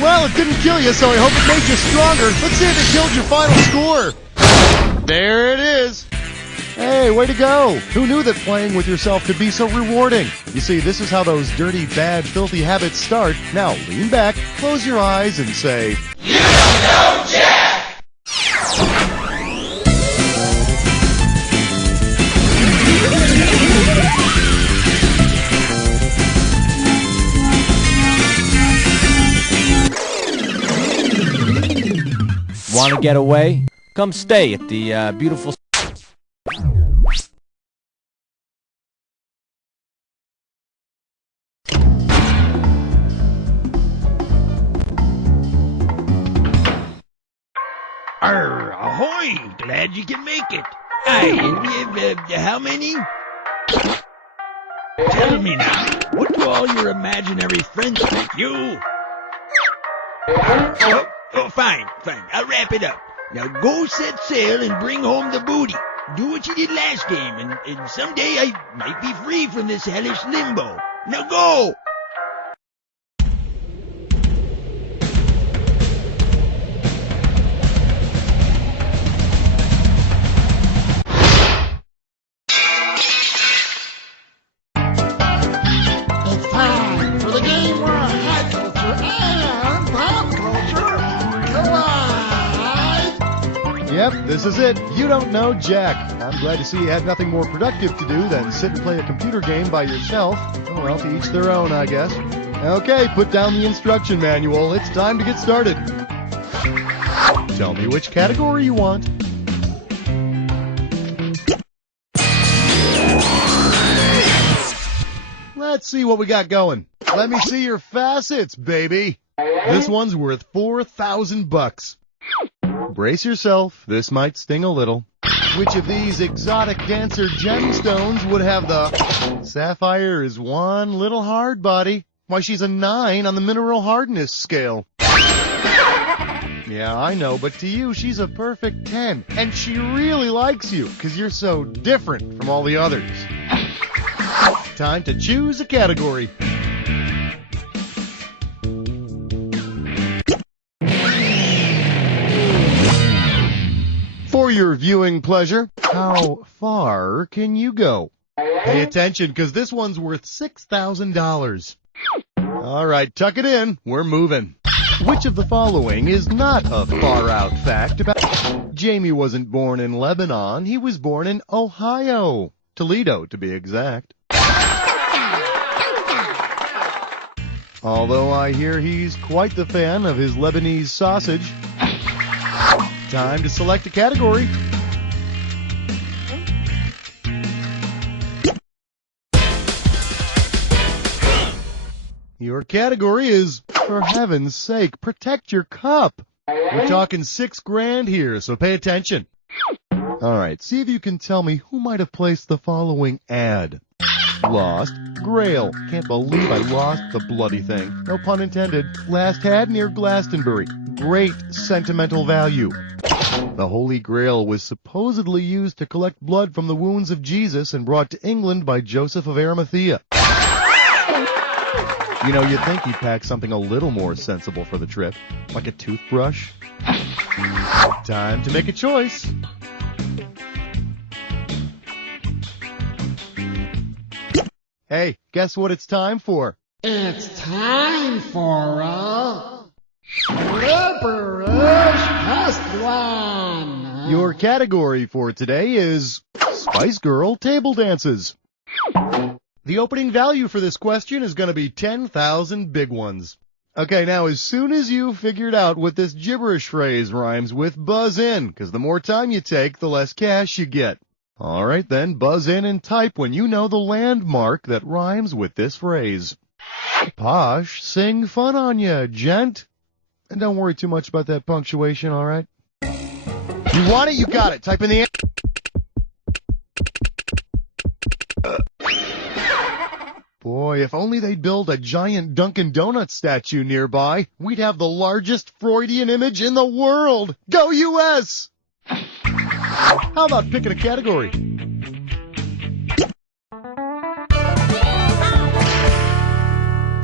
Well, it didn't kill you, so I hope it made you stronger. Let's see if it killed your final score. There it is. Hey, way to go! Who knew that playing with yourself could be so rewarding? You see, this is how those dirty, bad, filthy habits start. Now, lean back, close your eyes, and say, You don't know Jack! Want to get away? Come stay at the beautiful... Arr, ahoy! Glad you can make it. How many? Tell me now, what do all your imaginary friends think? You? Fine. I'll wrap it up. Now go set sail and bring home the booty. Do what you did last game, and someday I might be free from this hellish limbo. Now go! Yep, this is it. You don't know Jack. I'm glad to see you had nothing more productive to do than sit and play a computer game by yourself. Oh, well, to each their own, I guess. Okay, put down the instruction manual. It's time to get started. Tell me which category you want. Let's see what we got going. Let me see your facets, baby. This one's worth $4,000. Brace yourself, this might sting a little. Which of these exotic dancer gemstones would have the... Sapphire is one little hard body. Why, she's a 9 on the mineral hardness scale. Yeah, I know, but to you, she's a perfect 10. And she really likes you, because you're so different from all the others. Time to choose a category. For your viewing pleasure, how far can you go? Pay attention, because this one's worth $6,000. All right, tuck it in. We're moving. Which of the following is not a far-out fact about... Jamie wasn't born in Lebanon. He was born in Ohio. Toledo, to be exact. Although I hear he's quite the fan of his Lebanese sausage. Time to select a category. Your category is, for heaven's sake, protect your cup. We're talking $6,000 here, so pay attention. All right, see if you can tell me who might have placed the following ad. Lost Grail. Can't believe I lost the bloody thing. No pun intended. Last had near Glastonbury. Great sentimental value. The Holy Grail was supposedly used to collect blood from the wounds of Jesus and brought to England by Joseph of Arimathea. You know, you'd think he'd pack something a little more sensible for the trip, like a toothbrush. Time to make a choice. Hey, guess what it's time for? It's time for a Slippery First One. Your category for today is Spice Girl Table Dances. The opening value for this question is going to be 10,000 big ones. Okay, now as soon as you figured out what this gibberish phrase rhymes with, buzz in, because the more time you take, the less cash you get. All right, then, buzz in and type when you know the landmark that rhymes with this phrase. Posh, sing fun on ya, gent. And don't worry too much about that punctuation, all right? You want it, you got it. Type in the... Boy, if only they'd build a giant Dunkin' Donuts statue nearby, we'd have the largest Freudian image in the world. Go US! How about picking a category?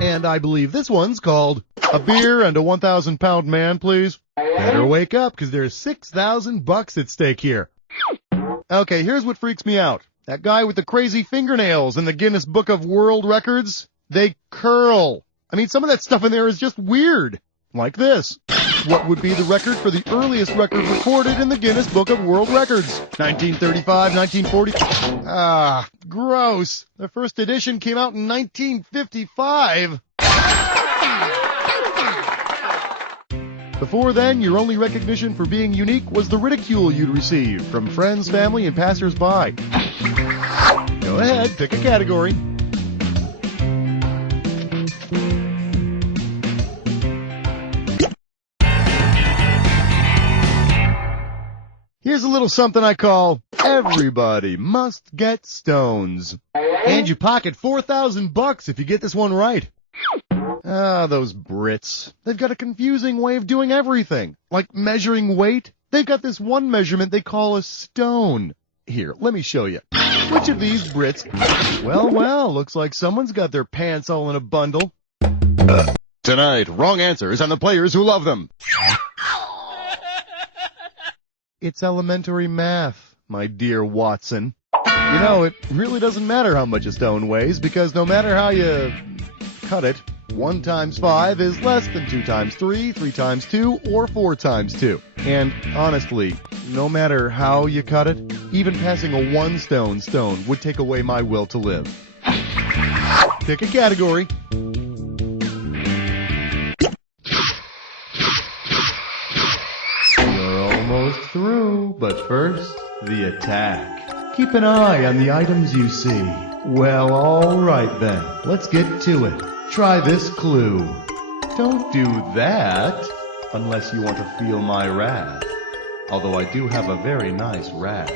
And I believe this one's called A Beer and a 1,000-Pound Man, please. Better wake up, because there's $6,000 at stake here. Okay, here's what freaks me out. That guy with the crazy fingernails in the Guinness Book of World Records, they curl. I mean, some of that stuff in there is just weird. Like this. What would be the record for the earliest record recorded in the Guinness Book of World Records? 1935, 1940? Ah, gross. The first edition came out in 1955. Before then, your only recognition for being unique was the ridicule you'd receive from friends, family, and passers-by. Go ahead, pick a category. Here's a little something I call Everybody Must Get Stones. And you pocket $4,000 if you get this one right. Ah, those Brits. They've got a confusing way of doing everything. Like measuring weight. They've got this one measurement they call a stone. Here, let me show you. Which of these Brits... Well, looks like someone's got their pants all in a bundle. Tonight, wrong answers and the players who love them. It's elementary math, my dear Watson. You know, it really doesn't matter how much a stone weighs, because no matter how you cut it, 1 times 5 is less than 2 times 3, 3 times 2, or 4 times 2. And honestly, no matter how you cut it, even passing a 1 stone would take away my will to live. Pick a category. Almost through, but first, the attack. Keep an eye on the items you see. Well, alright then, let's get to it. Try this clue. Don't do that, unless you want to feel my wrath. Although I do have a very nice wrath.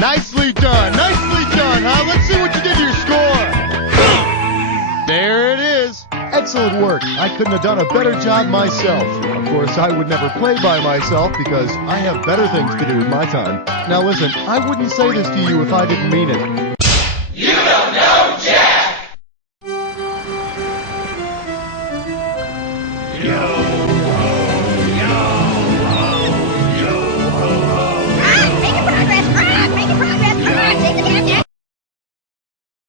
Nicely done, huh? Let's see what you did to your score. There it is. Excellent work. I couldn't have done a better job myself. Of course, I would never play by myself because I have better things to do with my time. Now listen, I wouldn't say this to you if I didn't mean it. You don't know Jack! You